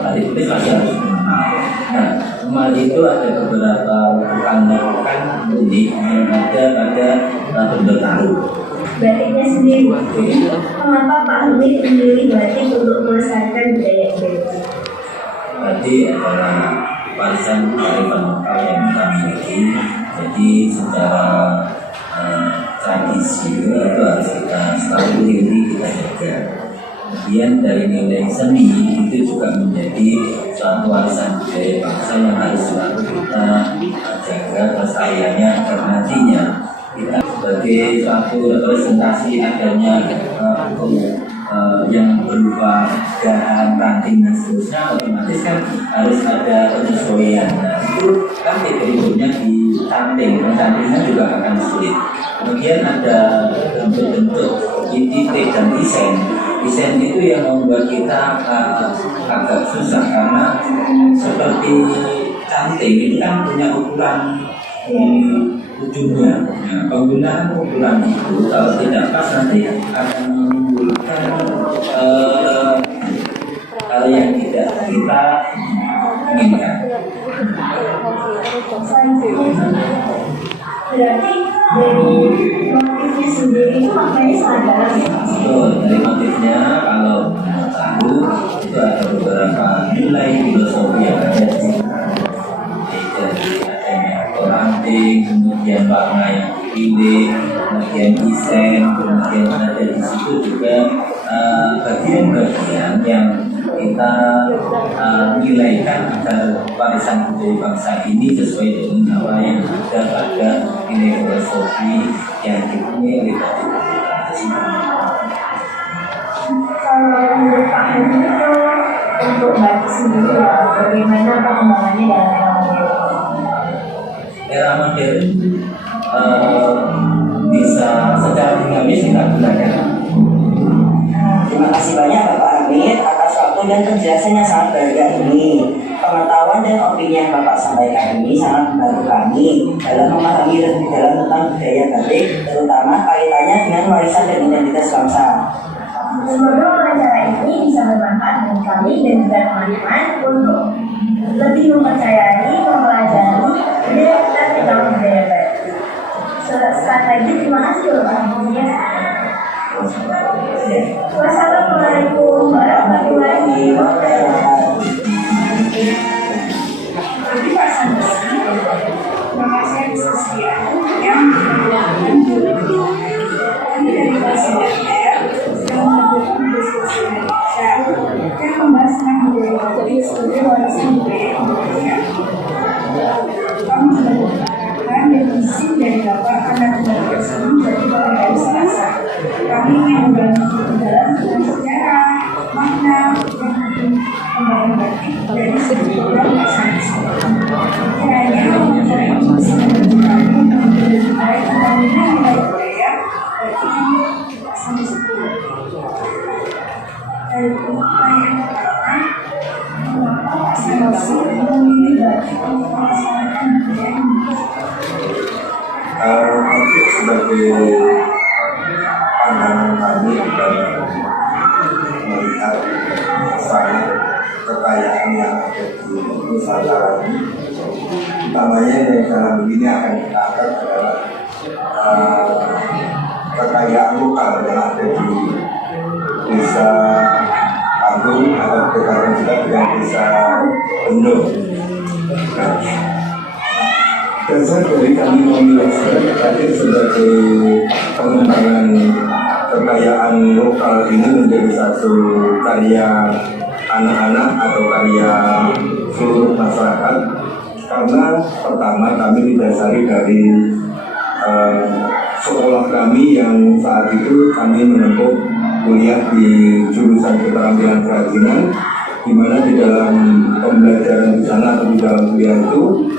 batik itu masih harus emal. Nah, emal itu ada beberapa lakukan unik yang ada pada Bendor. Batiknya sendiri, mengapa Pak Hamid memilih batik untuk melestarikan budaya Indonesia? Batik adalah warisan kearifan lokal yang kita miliki. Jadi secara tradisi itu harus kita selalu kita jaga. Kemudian dari nilai seni itu juga menjadi suatu warisan budaya bangsa yang harus selalu kita jaga kelestariannya, agar nantinya kita sebagai suatu representasi adanya yang berupa dahan, ranting dan seterusnya, otomatis kan harus ada penyesuaian. Nah, itu kan bentuknya dicanting, cantingnya juga akan sulit. Kemudian ada bentuk-bentuk titik dan desain itu yang membuat kita agak susah, karena seperti canting itu kan punya ukuran ujungnya. Nah, penggunaan ukuran itu kalau tidak pas nanti akan menimbulkan hal yang tidak kita inginkan. Berarti dari motifnya sendiri itu maknanya sangat dalam ya? Betul, dari motifnya kalau tahu itu ada beberapa nilai filosofi yang ada di sana. Jadi adanya ranting, kemudian warna yang dipilih, kemudian desain, kemudian ada di situ juga bagian-bagian yang kita nilaikan agar warisan budaya bangsa ini sesuai dengan apa yang ada pada nilai filosofi yang dipunyai oleh batik. Kalau menurut Pak Hamid itu untuk batik sendiri ya, bagaimana perkembangannya dalam era modern? Era modern bisa secara dinamis kita gunakan. Terima kasih banyak Bapak Hamid atas waktu dan penjelasan yang sangat berharga ini. Pengetahuan dan opini yang Bapak sampaikan ini sangat membantu kami dalam memahami lebih dalam tentang budaya batik, terutama kaitannya dengan warisan dan identitas bangsa. Semoga wawancara ini bisa bermanfaat bagi kami dan juga teman-teman untuk lebih mempercayai, mempelajari dan tentang budaya batik. Sekali lagi terima kasih Bapak Hamid. Wassalamualaikum warahmatullahi wabarakatuh. Jadi Pak Sanusi, terima kasih atas kesediaan yang menggunakan diri kami dari Bahasa Daerah yang melakukan diskusi Indonesia yang membahas dari Bapak karena kembali menjadi bagian dari selasa. Kami ingin membantu dalam sejarah, makna, kembali batik dari segi program masing-masing. Kiranya wawancara ini bisa membantu kami untuk lebih baik tentang nilai budaya batik sampai 10. Dari pertanyaan pertama, mengapa Pak Sanusi memilih batik untuk melaksanakan budaya Indonesia? Batik sebagai pandangan kami dalam melihat sana kekayaan yang ada di Nusantara ini, utamanya yang dalam begini akan kita angkat adalah kekayaan lokal yang ada di desa Agung atau dekatan juga dengan desa Bendo. Dasar dari kami memilih batik sebagai pengembangan kekayaan lokal ini menjadi satu karya anak-anak atau karya seluruh masyarakat, karena pertama kami didasari dari sekolah kami yang saat itu kami menempuh kuliah di jurusan keterampilan kerajinan, di mana di dalam pembelajaran di sana atau di dalam kuliah itu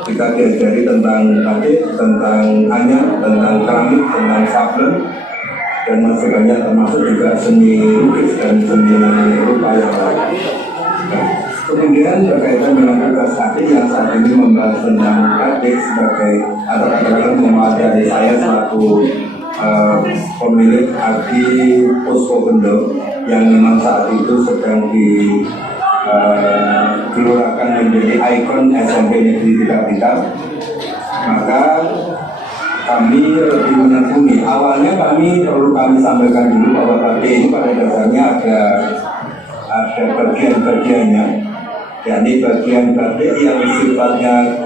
kita diajari tentang batik, tentang anyar, tentang keramik, tentang sablon, dan masih banyak termasuk juga seni lukis dan seni rupa yang lain. Kemudian berkaitan dengan tugas batik yang saat ini membahas tentang batik sebagai atau katakanlah mewadahi saya selaku pemilik Adi Puspo Bendo yang memang saat itu sedang digelurakan menjadi ikon SMP Negeri 3 Blitar, maka kami lebih menekuni. Awalnya kami perlu kami sampaikan dulu bahwa batik ini pada dasarnya ada bagian-bagiannya, yakni bagian batik yang sifatnya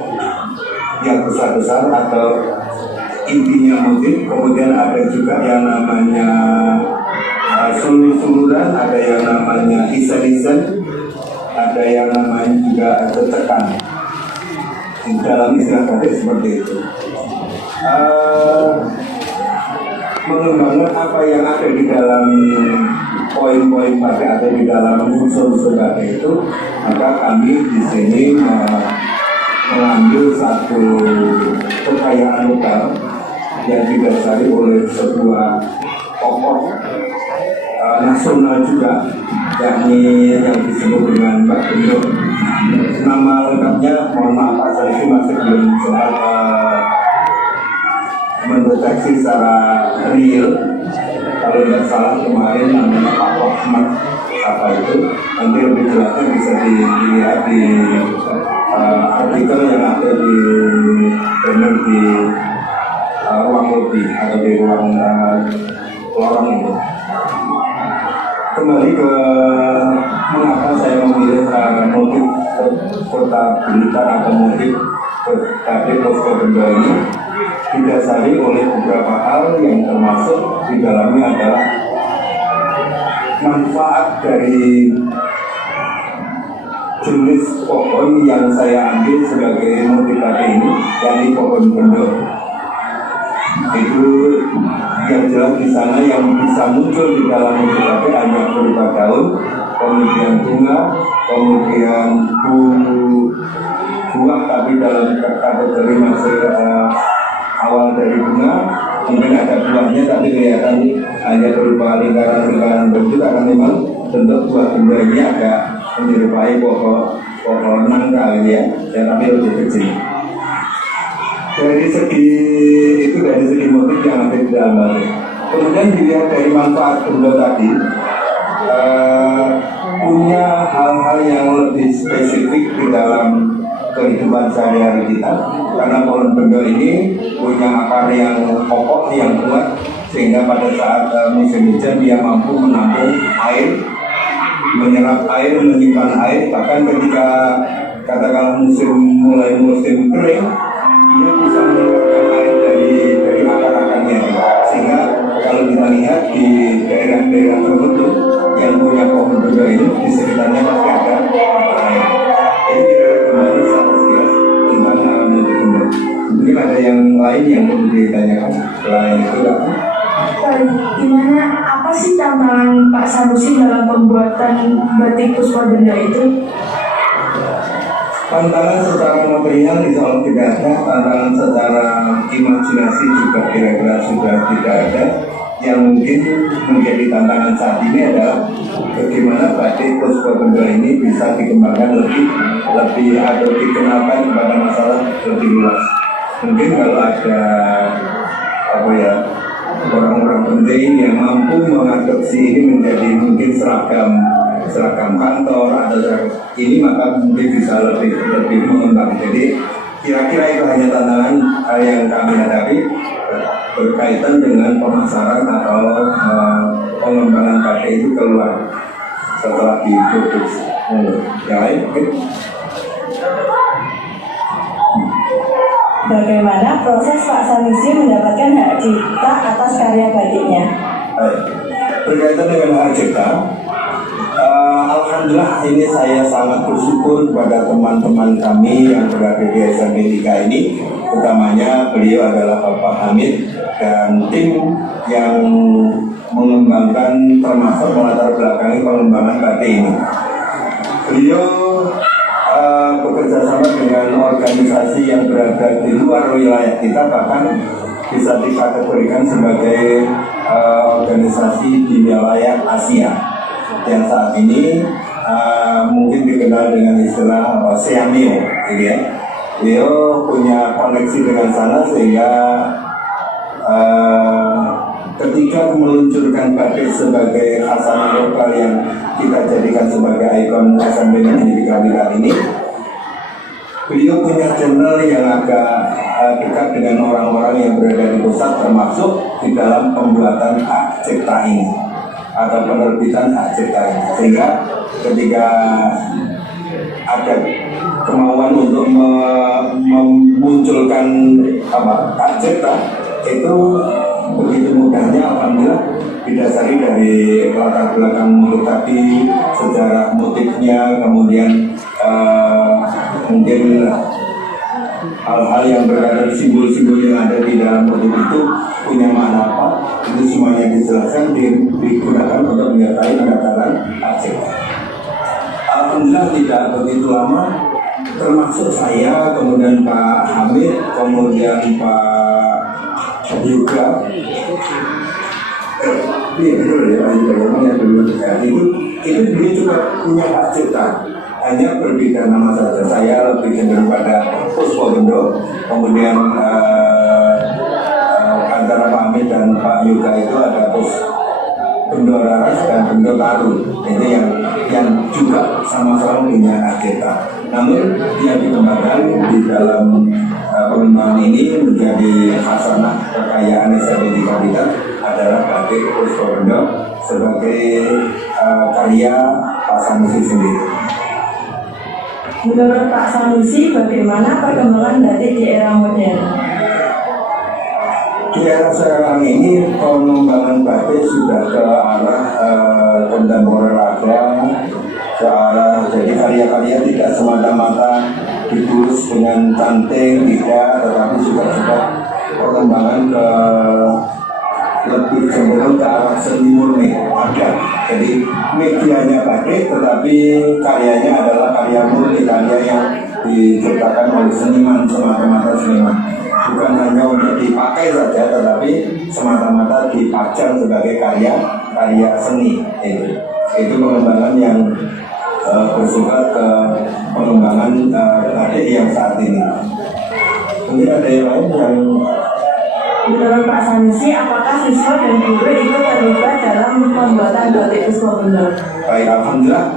yang besar-besar atau intinya motif, kemudian ada juga yang namanya sulur-suluran, ada yang namanya isen-isen, ada yang namanya juga cecekan. Di dalam istilah batik seperti itu. Mengembangkan apa yang ada di dalam poin-poin batik atau di dalam unsur-unsur batik itu, maka kami di sini mengambil satu kekayaan lokal yang didasari oleh sebuah tokoh nasional juga, yakni yang disebut dengan Mbak Bendo. Nama lengkapnya, mohon maaf Pak Sanusi masih belum sempat mendeteksi secara real. Kalau tidak salah kemarin namanya Pak Rahmat apa itu, nanti lebih jelasnya bisa dilihat di artikel yang ada di banner di ruang lobby atau di ruang lorong itu. Kembali ke mengapa saya memilih motif kota Blitar atau motif batik Puspo Bendo ini, didasari oleh beberapa hal yang termasuk di dalamnya adalah manfaat dari jenis pohon yang saya ambil sebagai motif batik ini, yakni pohon bendo. Itu yang jelas di sana yang bisa muncul di dalam motif batik hanya berupa daun, kemudian bunga, kemudian buah, tapi dalam kategori masih awal dari bunga, mungkin ada buahnya tapi kelihatan hanya berupa lingkaran-lingkaran bentuk, karena memang bentuk buah benda ini agak menyerupai pohon nangka ya, tapi lebih kecil. Dari segi motif yang ada di dalam batik. Kemudian dilihat dari manfaat benda tadi, punya hal-hal yang lebih spesifik di dalam kehidupan sehari-hari kita, karena pohon bendo ini punya akar yang kokoh, yang kuat, sehingga pada saat musim hujan dia mampu menampung air, menyerap air, menyimpan air. Bahkan ketika katakanlah mulai musim kering, dia bisa menyimpan air dari akar-akarnya, sehingga kalau kita lihat di daerah-daerah tertentu yang punya pohon bendo ini, di sekitarnya pasti ada air. Jadi kembali sekilas tentang motif bendo. Mungkin ada yang yang lain yang perlu ditanyakan selain itu apa? Gimana, apa sih tantangan Pak Sanusi dalam pembuatan batik Puspabenda itu? Tantangan secara material insya Allah tidak ada, tantangan secara imajinasi juga kira-kira sudah tidak ada. Yang mungkin menjadi tantangan saat ini adalah bagaimana batik Puspabenda ini bisa dikembangkan lebih atau dikenalkan kepada masyarakat lebih luas. Mungkin kalau ada orang-orang penting yang mampu mengadopsi ini menjadi mungkin seragam kantor atau ini, maka mungkin bisa lebih mengembang. Jadi kira-kira itu hanya tantangan yang kami hadapi berkaitan dengan pemasaran atau pengembangan batik itu keluar setelah diproduksi. Yang lain mungkin. Bagaimana proses Pak Sanusi mendapatkan hak cipta atas karya batiknya? Berkaitan dengan hak cipta, alhamdulillah ini saya sangat bersyukur kepada teman-teman kami yang berada di SMP 3 ini, utamanya beliau adalah Bapak Hamid dan tim yang mengembangkan, termasuk melatar belakangi pengembangan batik ini. Beliau bekerja sama dengan organisasi yang berada di luar wilayah kita, bahkan bisa dikategorikan sebagai organisasi di wilayah Asia yang saat ini mungkin dikenal dengan istilah Seamio, gitu ya. Beliau punya koneksi dengan sana sehingga ketika meluncurkan batik sebagai khasanah lokal yang kita jadikan sebagai ikon SMP Negeri 3 ini, beliau punya channel yang agak dekat dengan orang-orang yang berada di pusat, termasuk di dalam pembuatan hak cipta ini atau penerbitan hak cipta ini. Sehingga ketika ada kemauan untuk memunculkan hak cipta itu begitu mudahnya, alhamdulillah, didasari dari latar belakang motif tadi, sejarah motifnya, kemudian mungkin hal-hal yang berada di simbol-simbol yang ada di dalam motif itu punya makna apa, itu semuanya dijelaskan, digunakan untuk menyertai pendaftaran hak cipta. Alhamdulillah tidak begitu lama, termasuk saya, kemudian Pak Hamid, kemudian Pak juga itu dia juga punya hak cipta, hanya berbeda nama saja. Saya lebih cenderung pada Puspabenda, kemudian antara Pak Hamid dan Pak Yoga itu ada Puspabenda Raras dan Benda Karu, itu yang juga sama-sama punya hak cipta. Namun yang dikembangkan di dalam pengembangan ini menjadi khasanah kekayaan SMP 3 adalah batik Puspabenda sebagai karya Pak Sanusi sendiri. Menurut Pak Sanusi, bagaimana perkembangan batik di era modern? Di era sekarang ini pengembangan batik sudah ke arah kontemporer ada, ke arah jadi karya-karya tidak semata-mata ditulis dengan cantik, tidak, tetapi sudah perkembangan ke lebih cenderung ke arah seni murni ada. Jadi medianya batik, tetapi karyanya adalah karya murni, karya yang diciptakan oleh seniman, semata-mata seniman. Bukan hanya untuk dipakai saja, tetapi semata-mata dipajang sebagai karya seni. Itu pengembangan yang bersifat ke pengembangan batik yang saat ini. Mungkin ada yang lain yang Menurut Pak Sanusi, apakah siswa dan guru ikut terlibat dalam pembuatan batik Puspabenda? Baik, alhamdulillah.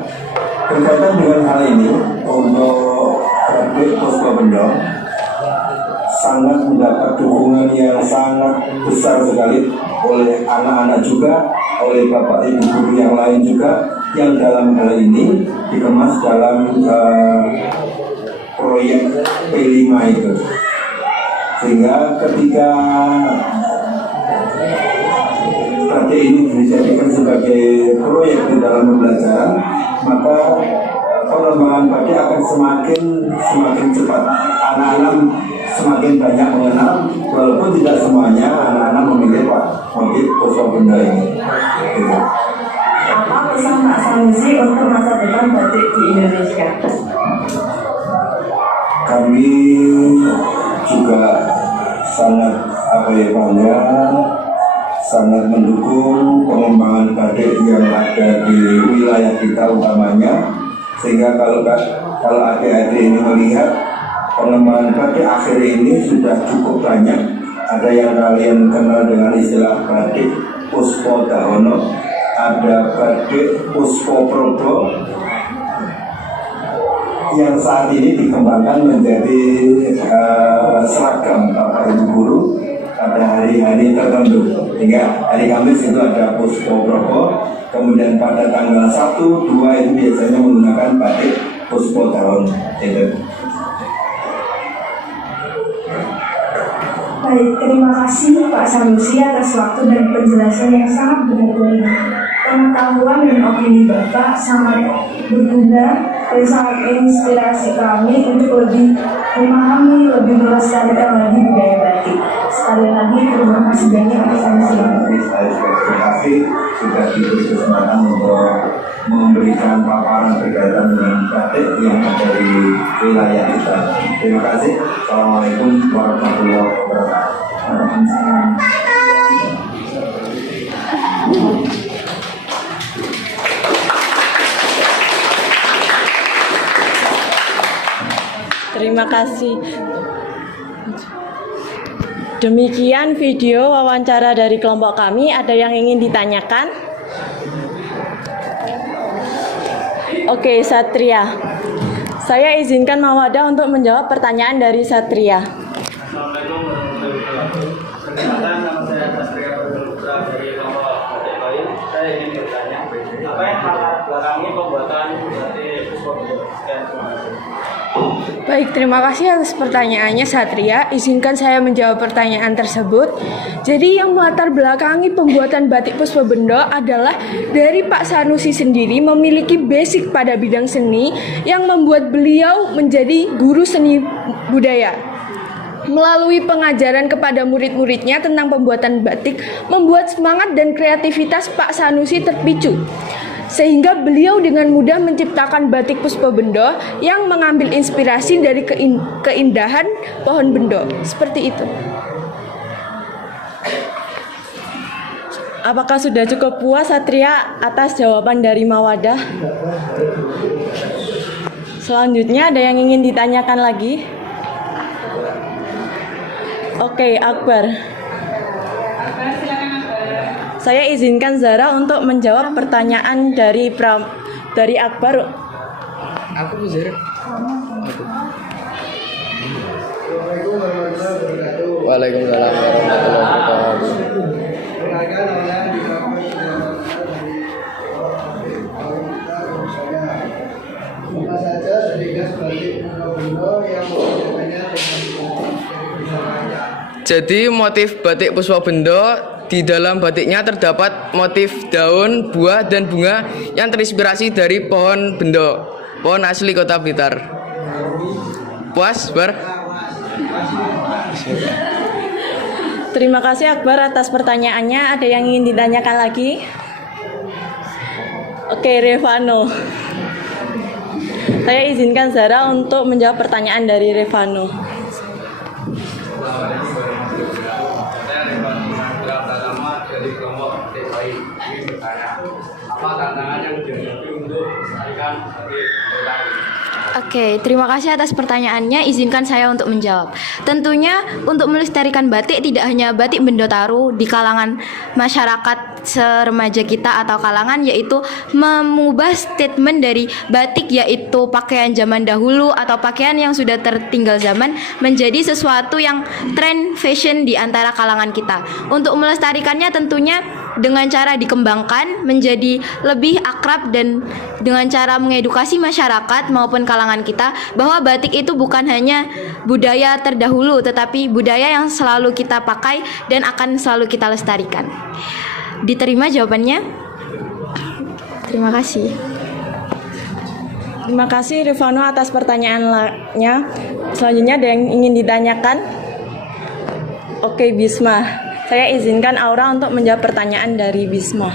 Berkaitan dengan hal ini, untuk batik Puspabenda sangat mendapat dukungan yang sangat besar sekali oleh anak-anak juga, oleh bapak ibu guru yang lain juga, yang dalam hal ini dikemas dalam proyek P5 itu. Sehingga ketika batik ini dijadikan sebagai proyek di dalam pembelajaran, maka pengembangan batik akan semakin cepat. Anak-anak semakin banyak mengenal, walaupun tidak semuanya anak-anak memilih motif Puspa Benda ini. Apa pesan Pak Sanusi untuk masa depan batik di Indonesia? Kami juga sangat bangga, sangat mendukung pengembangan batik yang ada di wilayah kita utamanya, sehingga kalau adik-adik ini melihat pengembangan batik akhir ini sudah cukup banyak. Ada yang kalian kenal dengan istilah batik Puspa Dahono, ada batik Puspa Probo yang saat ini dikembangkan menjadi seragam Bapak Ibu guru pada hari-hari tertentu. Hingga hari Kamis itu ada Puspa Probo, kemudian pada tanggal 1, 2 itu biasanya menggunakan batik Puspa Dahono. Baik, terima kasih Pak Sanusi atas waktu dan penjelasan yang sangat berguna. Pengetahuan dan opini Bapak sangat berguna dan sangat menginspirasi kami untuk lebih memahami, lebih melestarikan lagi budaya batik. Sekali lagi terima kasih banyak Pak Sanusi. Terima kasih sudah diberi kesempatan untuk memberikan paparan berkaitan dengan batik yang ada di wilayah kita. Terima kasih. Assalamualaikum warahmatullahi wabarakatuh. Waalaikumsalam. Terima kasih. Demikian video wawancara dari kelompok kami. Ada yang ingin ditanyakan? Oke, Satria. Saya izinkan Mawada untuk menjawab pertanyaan dari Satria. Assalamualaikum warahmatullahi wabarakatuh. Perkenalkan, nama saya Satria Putra dari kelompok Batik Bayi. Saya ingin bertanya, apa yang latar belakangi pembuatan batik Puspa Benda? Terima kasih. Baik, terima kasih atas pertanyaannya Satria. Izinkan saya menjawab pertanyaan tersebut. Jadi yang melatar belakangi pembuatan batik Puspa Benda adalah dari Pak Sanusi sendiri memiliki basic pada bidang seni yang membuat beliau menjadi guru seni budaya. Melalui pengajaran kepada murid-muridnya tentang pembuatan batik, membuat semangat dan kreativitas Pak Sanusi terpicu. Sehingga beliau dengan mudah menciptakan batik Puspa Benda yang mengambil inspirasi dari keindahan pohon bendo. Seperti itu. Apakah sudah cukup puas Satria atas jawaban dari Mawada? Selanjutnya ada yang ingin ditanyakan lagi? Oke, Akbar. Saya izinkan Zara untuk menjawab pertanyaan dari Akbar. Aku Zara. Waalaikumsalam warahmatullahi wabarakatuh. Apa saja ciri khas batik Puspa Benda yang membedakannya dengan Jadi motif batik Puspa Benda, di dalam batiknya terdapat motif daun, buah, dan bunga yang terinspirasi dari pohon bendo, pohon asli Kota Blitar. Puas, Bar? Terima kasih Akbar atas pertanyaannya. Ada yang ingin ditanyakan lagi? Oke, Revano. Saya izinkan Zara untuk menjawab pertanyaan dari Revano. Dari kelompok Batik Bayi ingin bertanya, apa tantangan yang dihadapi untuk melestarikan batik Betawi? Oke, terima kasih atas pertanyaannya. Izinkan saya untuk menjawab. Tentunya untuk melestarikan batik tidak hanya batik Bendotaru di kalangan masyarakat seremaja kita atau kalangan, yaitu mengubah statement dari batik yaitu pakaian zaman dahulu atau pakaian yang sudah tertinggal zaman menjadi sesuatu yang tren fashion di antara kalangan kita. Untuk melestarikannya tentunya dengan cara dikembangkan menjadi lebih akrab dan dengan cara mengedukasi masyarakat maupun kalangan kita bahwa batik itu bukan hanya budaya terdahulu tetapi budaya yang selalu kita pakai dan akan selalu kita lestarikan. Diterima jawabannya? Terima kasih. Terima kasih Rifano atas pertanyaannya. Selanjutnya ada yang ingin ditanyakan? Oke, Bisma. Saya izinkan Aura untuk menjawab pertanyaan dari Bisma.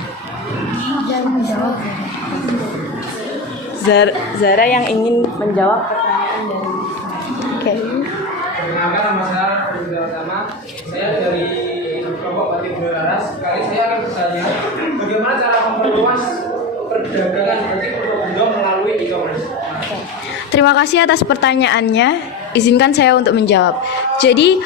Zara yang ingin menjawab pertanyaan dari Oke. Perkenalkan, nama saya Rizal Utama. Saya dari kelompok Batik Bularas. Kali saya akan bertanya, bagaimana cara memperluas perdagangan batik Purwobendo melalui e-commerce? Terima kasih atas pertanyaannya. Izinkan saya untuk menjawab. Jadi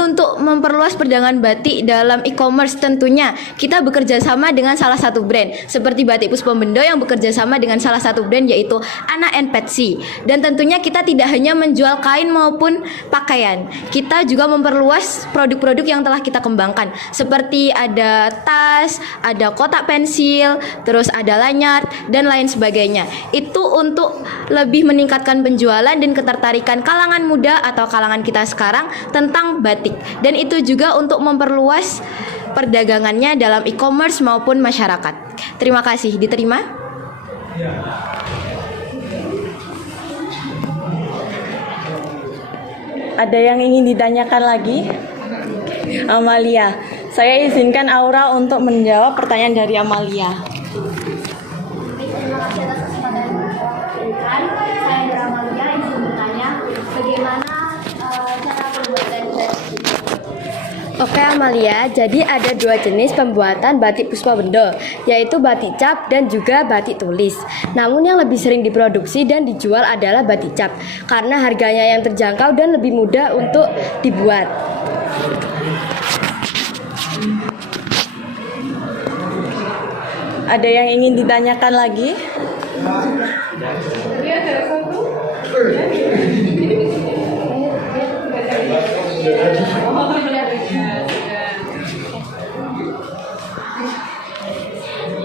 untuk memperluas perdagangan batik dalam e-commerce tentunya kita bekerja sama dengan salah satu brand seperti Batik Puspobendo yang bekerja sama dengan salah satu brand yaitu Ana and Patsy. Dan tentunya kita tidak hanya menjual kain maupun pakaian. Kita juga memperluas produk-produk yang telah kita kembangkan seperti ada tas, ada kotak pensil, terus ada lanyard dan lain sebagainya. Itu untuk lebih meningkatkan penjualan dan ketertarikan kalangan muda atau kalangan kita sekarang tentang batik, dan itu juga untuk memperluas perdagangannya dalam e-commerce maupun masyarakat. Terima kasih. Diterima? Ada yang ingin ditanyakan lagi? Amalia. Saya izinkan Aura untuk menjawab pertanyaan dari Amalia. Terima kasih atas kesempatan yang diberikan. Saya Amalia ingin bertanya bagaimana cara pembuatan batik. Oke Amalia, jadi ada dua jenis pembuatan batik Puspobendo, yaitu batik cap dan juga batik tulis. Namun yang lebih sering diproduksi dan dijual adalah batik cap, karena harganya yang terjangkau dan lebih mudah untuk dibuat. Ada yang ingin ditanyakan lagi?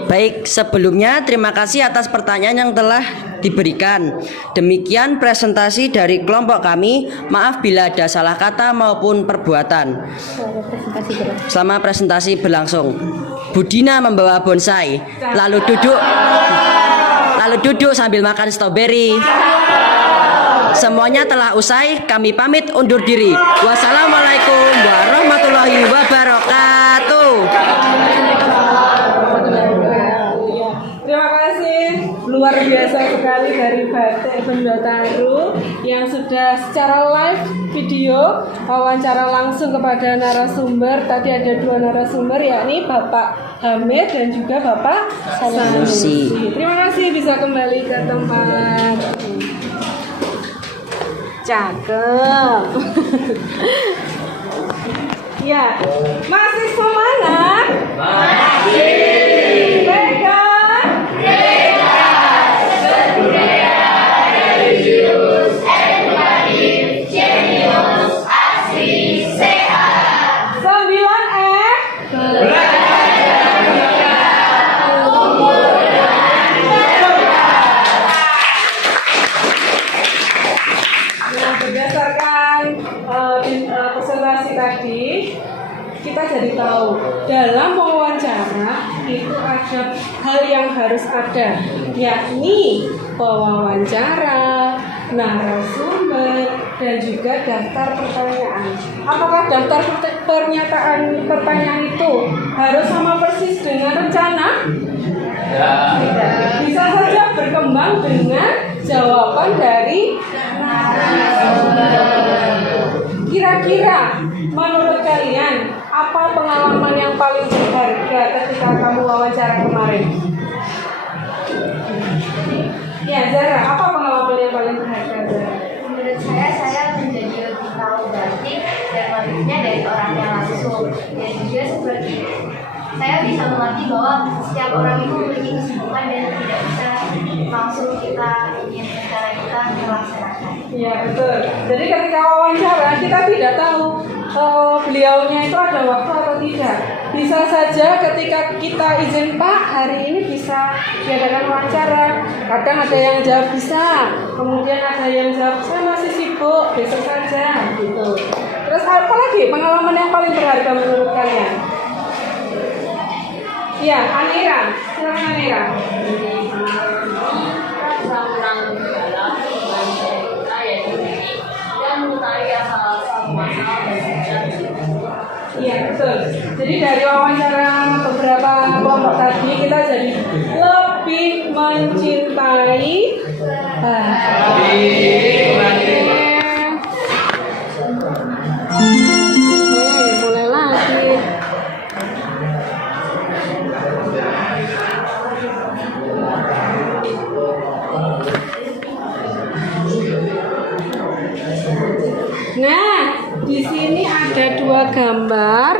Baik, sebelumnya terima kasih atas pertanyaan yang telah diberikan. Demikian presentasi dari kelompok kami. Maaf bila ada salah kata maupun perbuatan. Selama presentasi berlangsung, Budina membawa bonsai, lalu duduk sambil makan stroberi. Semuanya telah usai, kami pamit undur diri. Wassalamualaikum warahmatullahi wabarakatuh. Terima kasih, luar biasa sekali dari Batik Bendotaro yang sudah secara live video wawancara langsung kepada narasumber. Tadi ada dua narasumber, yakni Bapak Hamid dan juga Bapak Sanusi. Terima kasih, bisa kembali ke tempat. Cakep. Ya, masih semangat? Masih. Pegang. Berbudaya, religius, edukatif, jenius, asli, sehat. 9F. Berdasarkan presentasi tadi, kita jadi tahu dalam wawancara itu ada hal yang harus ada, yakni pewawancara, narasumber, dan juga daftar pertanyaan. Apakah daftar pertanyaan itu harus sama persis dengan rencana? Tidak. Bisa saja berkembang dengan jawaban dari narasumber. Kira-kira menurut kalian apa pengalaman yang paling berharga ketika kamu wawancara kemarin? Ya Zara, apa pengalaman yang paling berharga Zara? Menurut saya menjadi lebih tahu batik dan motifnya dari orangnya langsung. Dan juga seperti saya bisa mengerti bahwa setiap orang itu memiliki kesibukan dan tidak bisa langsung kita ingin cara kita melaksanakan. Iya betul. Jadi ketika wawancara kita tidak tahu beliaunya itu ada waktu atau tidak. Bisa saja ketika kita izin Pak hari ini bisa diadakan wawancara. Kadang ada yang jawab bisa, kemudian ada yang jawab saya masih sibuk, besok saja gitu. Terus apa lagi pengalaman yang paling berharga menurut kalian? Ya, Anira, silakan Anira. muasal dan seterusnya. Iya betul. Jadi dari wawancara beberapa kelompok tadi kita jadi lebih mencintai mulai lagi. Nah, di sini ada dua gambar.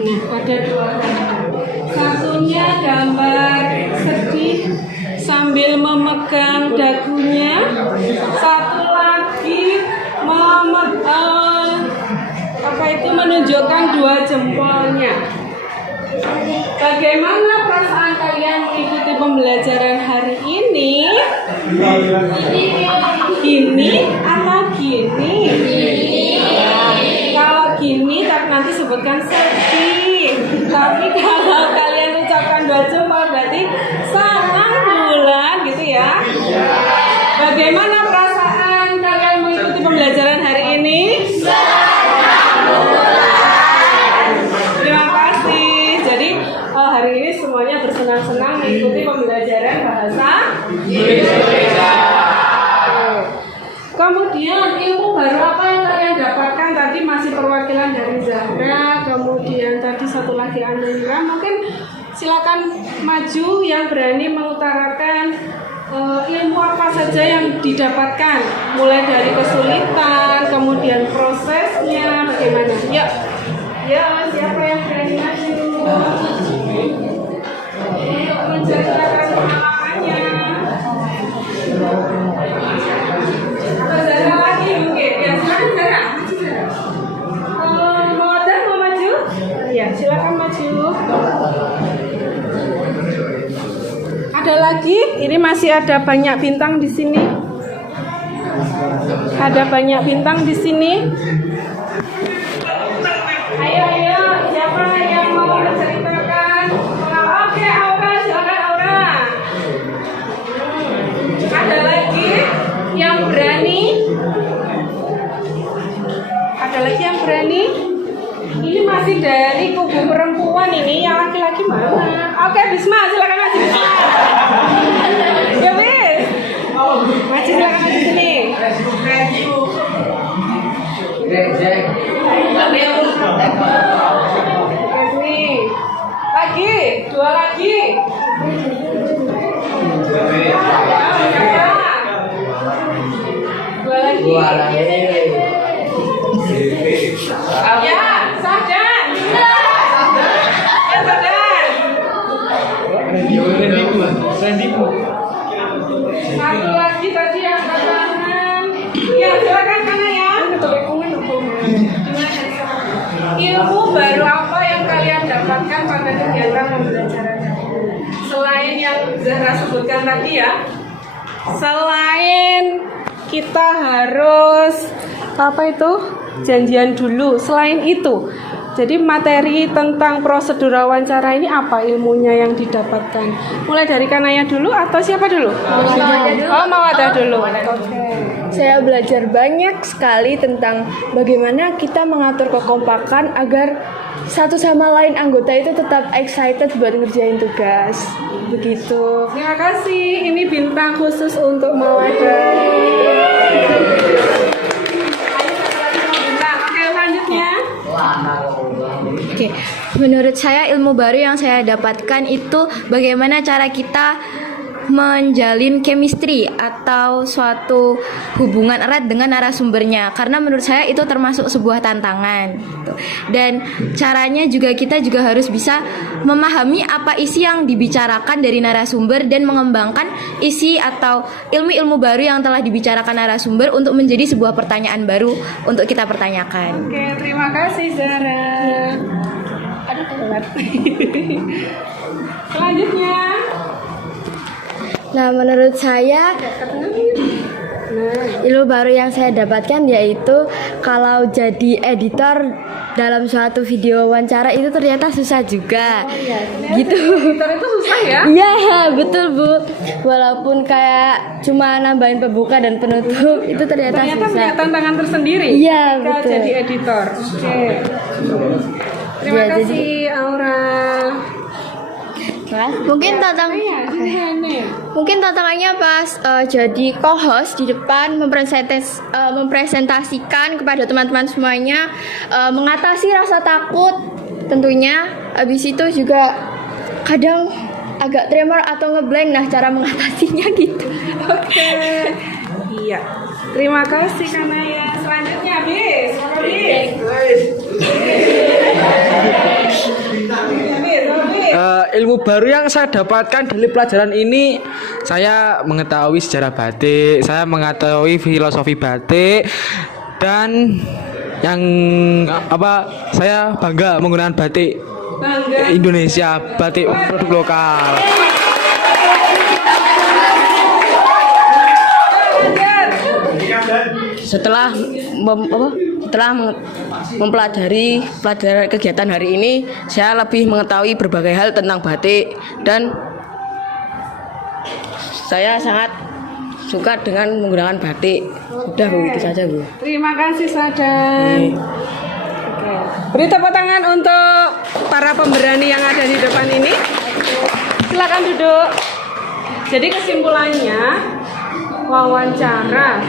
Nah, ada dua gambar. Satunya gambar sedih sambil memegang dagunya. Satu lagi menunjukkan dua jempolnya. Bagaimana perasaan kalian mengikuti pembelajaran hari ini? Gini atau gini? Ya, kalau gini nanti sebutkan sedih. Tapi kalau kalian ucapkan dua jempol berarti senang bulan gitu ya. Bagaimana perasaan kalian mengikuti pembelajaran hari ini? Terima kasih. Jadi hari ini semuanya bersenang-senang mengikuti pembelajaran bahasa Indonesia. Kemudian ilmu baru apa yang kalian dapatkan tadi masih perwakilan dari Zahra, kemudian tadi satu lagi Anira. Mungkin silakan maju yang berani mengutarakan ilmu apa saja yang didapatkan, mulai dari kesulitan, kemudian prosesnya bagaimana. Yuk, ya siapa yang berani maju? Menceritakan pengalamannya. Atau Zara lagi mungkin? Ya silakan Zara. Mau ada mau maju? Ya silakan maju. Ada lagi? Ini masih ada banyak bintang di sini. Ada banyak bintang di sini. Ayo, siapa yang mau menceritakan? Oke, Aura, silakan Aura. Ada lagi yang berani? Ada lagi yang berani? Ini masih dari kubu perempuan ini, yang laki-laki mana? Oke, Bisma, silakan maju Bisma. Ya wis. Maju silakan maju sini. Lagi, dua lagi. Dua lagi. Ya, Sadan. Ya, Sadan. Satu lagi tadi yang tangan. Ya, silakan Kana ya. Ilmu baru apa yang kalian dapatkan pada kegiatan pembelajaran? Selain yang Zahra sebutkan tadi ya. Selain kita harus janjian dulu. Selain itu, jadi materi tentang prosedur wawancara ini apa ilmunya yang didapatkan? Mulai dari Kanaya dulu atau siapa dulu? Mawada dulu. Saya belajar banyak sekali tentang bagaimana kita mengatur kekompakan agar satu sama lain anggota itu tetap excited buat ngerjain tugas. Begitu. Terima kasih. Ini bintang khusus untuk Mawada. Oke, selanjutnya. Oke, menurut saya ilmu baru yang saya dapatkan itu bagaimana cara kita menjalin chemistry atau suatu hubungan erat dengan narasumbernya, karena menurut saya itu termasuk sebuah tantangan gitu. Dan caranya juga kita juga harus bisa memahami apa isi yang dibicarakan dari narasumber dan mengembangkan isi atau ilmu-ilmu baru yang telah dibicarakan narasumber untuk menjadi sebuah pertanyaan baru untuk kita pertanyakan. Oke, terima kasih Zara. Aduh, telat. Selanjutnya. Nah, menurut saya Ilmu baru yang saya dapatkan yaitu kalau jadi editor dalam suatu video wawancara itu ternyata susah juga. Gitu. Editor itu susah ya? Iya, betul Bu. Walaupun kayak cuma nambahin pembuka dan penutup itu ternyata susah. Punya tantangan tersendiri. Iya, ketika betul. jadi editor. Oke. Terima kasih Aura. Mungkin tantangannya pas jadi co-host di depan mempresentasikan kepada teman-teman semuanya, mengatasi rasa takut tentunya. Habis itu juga kadang agak tremor atau ngeblank, nah cara mengatasinya gitu. Oke. Iya. Terima kasih Kanaya. Selanjutnya habis. Ilmu baru yang saya dapatkan dari pelajaran ini, saya mengetahui sejarah batik, saya mengetahui filosofi batik, dan yang saya bangga menggunakan batik Indonesia, batik produk lokal. Setelah mempelajari kegiatan hari ini, saya lebih mengetahui berbagai hal tentang batik dan saya sangat suka dengan menggunakan batik. Sudah begitu saja Bu. Terima kasih Sadan. Oke. Beri tepuk tangan untuk para pemberani yang ada di depan ini. Silakan duduk. Jadi kesimpulannya wawancara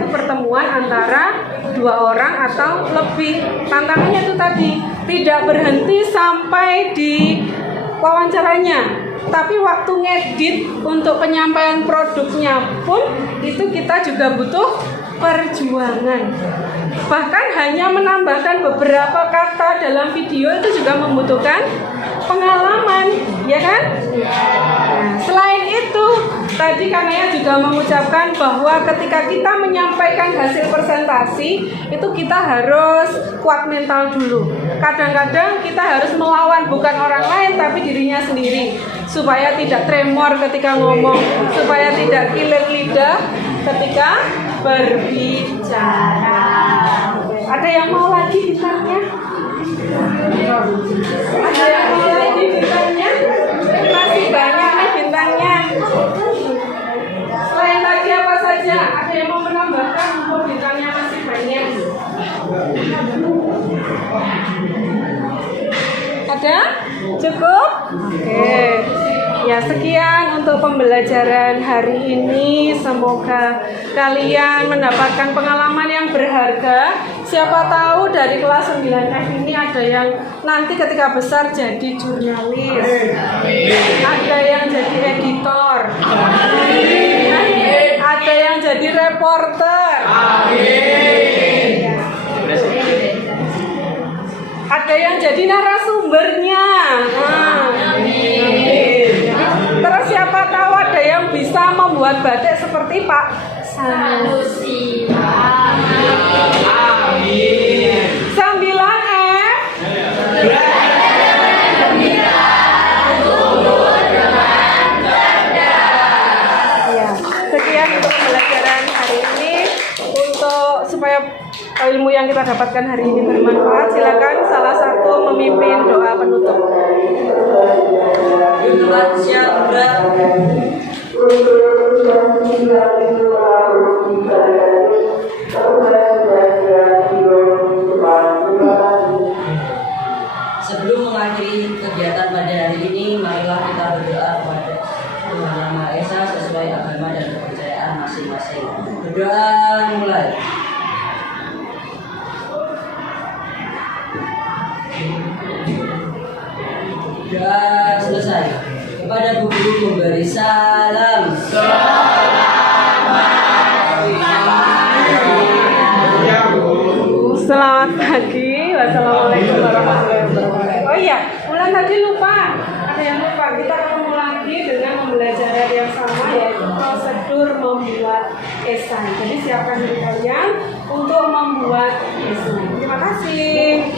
itu pertemuan antara dua orang atau lebih. Tantangannya itu tadi tidak berhenti sampai di wawancaranya, tapi waktu ngedit untuk penyampaian produknya pun itu kita juga butuh perjuangan. Bahkan hanya menambahkan beberapa kata dalam video itu juga membutuhkan pengalaman, ya kan? Nah, selain itu, tadi Kanaya juga mengucapkan bahwa ketika kita menyampaikan hasil presentasi, itu kita harus kuat mental dulu. Kadang-kadang kita harus melawan bukan orang lain, tapi dirinya sendiri, supaya tidak tremor ketika ngomong, supaya tidak kilir lidah ketika berbicara. Ada yang mau lagi bintangnya? Ada yang mau lagi bintangnya? Masih banyak nih bintangnya. Selain tadi apa saja? Ada yang mau menambahkan? Mumpung bintangnya masih banyak. Ada? Cukup? Oke. Ya, sekian untuk pembelajaran hari ini. Semoga kalian mendapatkan pengalaman yang berharga. Siapa tahu dari kelas 9F ini ada yang nanti ketika besar jadi jurnalis, ada yang jadi editor, ada yang jadi reporter, ada yang jadi narasumbernya. Terus siapa tahu ada yang bisa membuat batik seperti Pak Sanusi. Amin. 9F. Ya, sekian untuk pembelajaran hari ini. Untuk supaya ilmu yang kita dapatkan hari ini bermanfaat, silakan salah satu memimpin doa penutup. Sebelum mengakhiri kegiatan pada hari ini, marilah kita berdoa kepada Tuhan Yang Maha Esa sesuai agama dan kepercayaan masing-masing. Berdoa mulai. Sudah selesai. Kepada Bu Guru memberi salam. Selamat pagi. Wassalamualaikum warahmatullahi wabarakatuh. Oh iya, Ulan tadi lupa. Ada yang lupa. Kita ketemu lagi dengan pembelajaran yang sama, yaitu prosedur membuat esai. Jadi siapkan diri kalian untuk membuat esai. Terima kasih.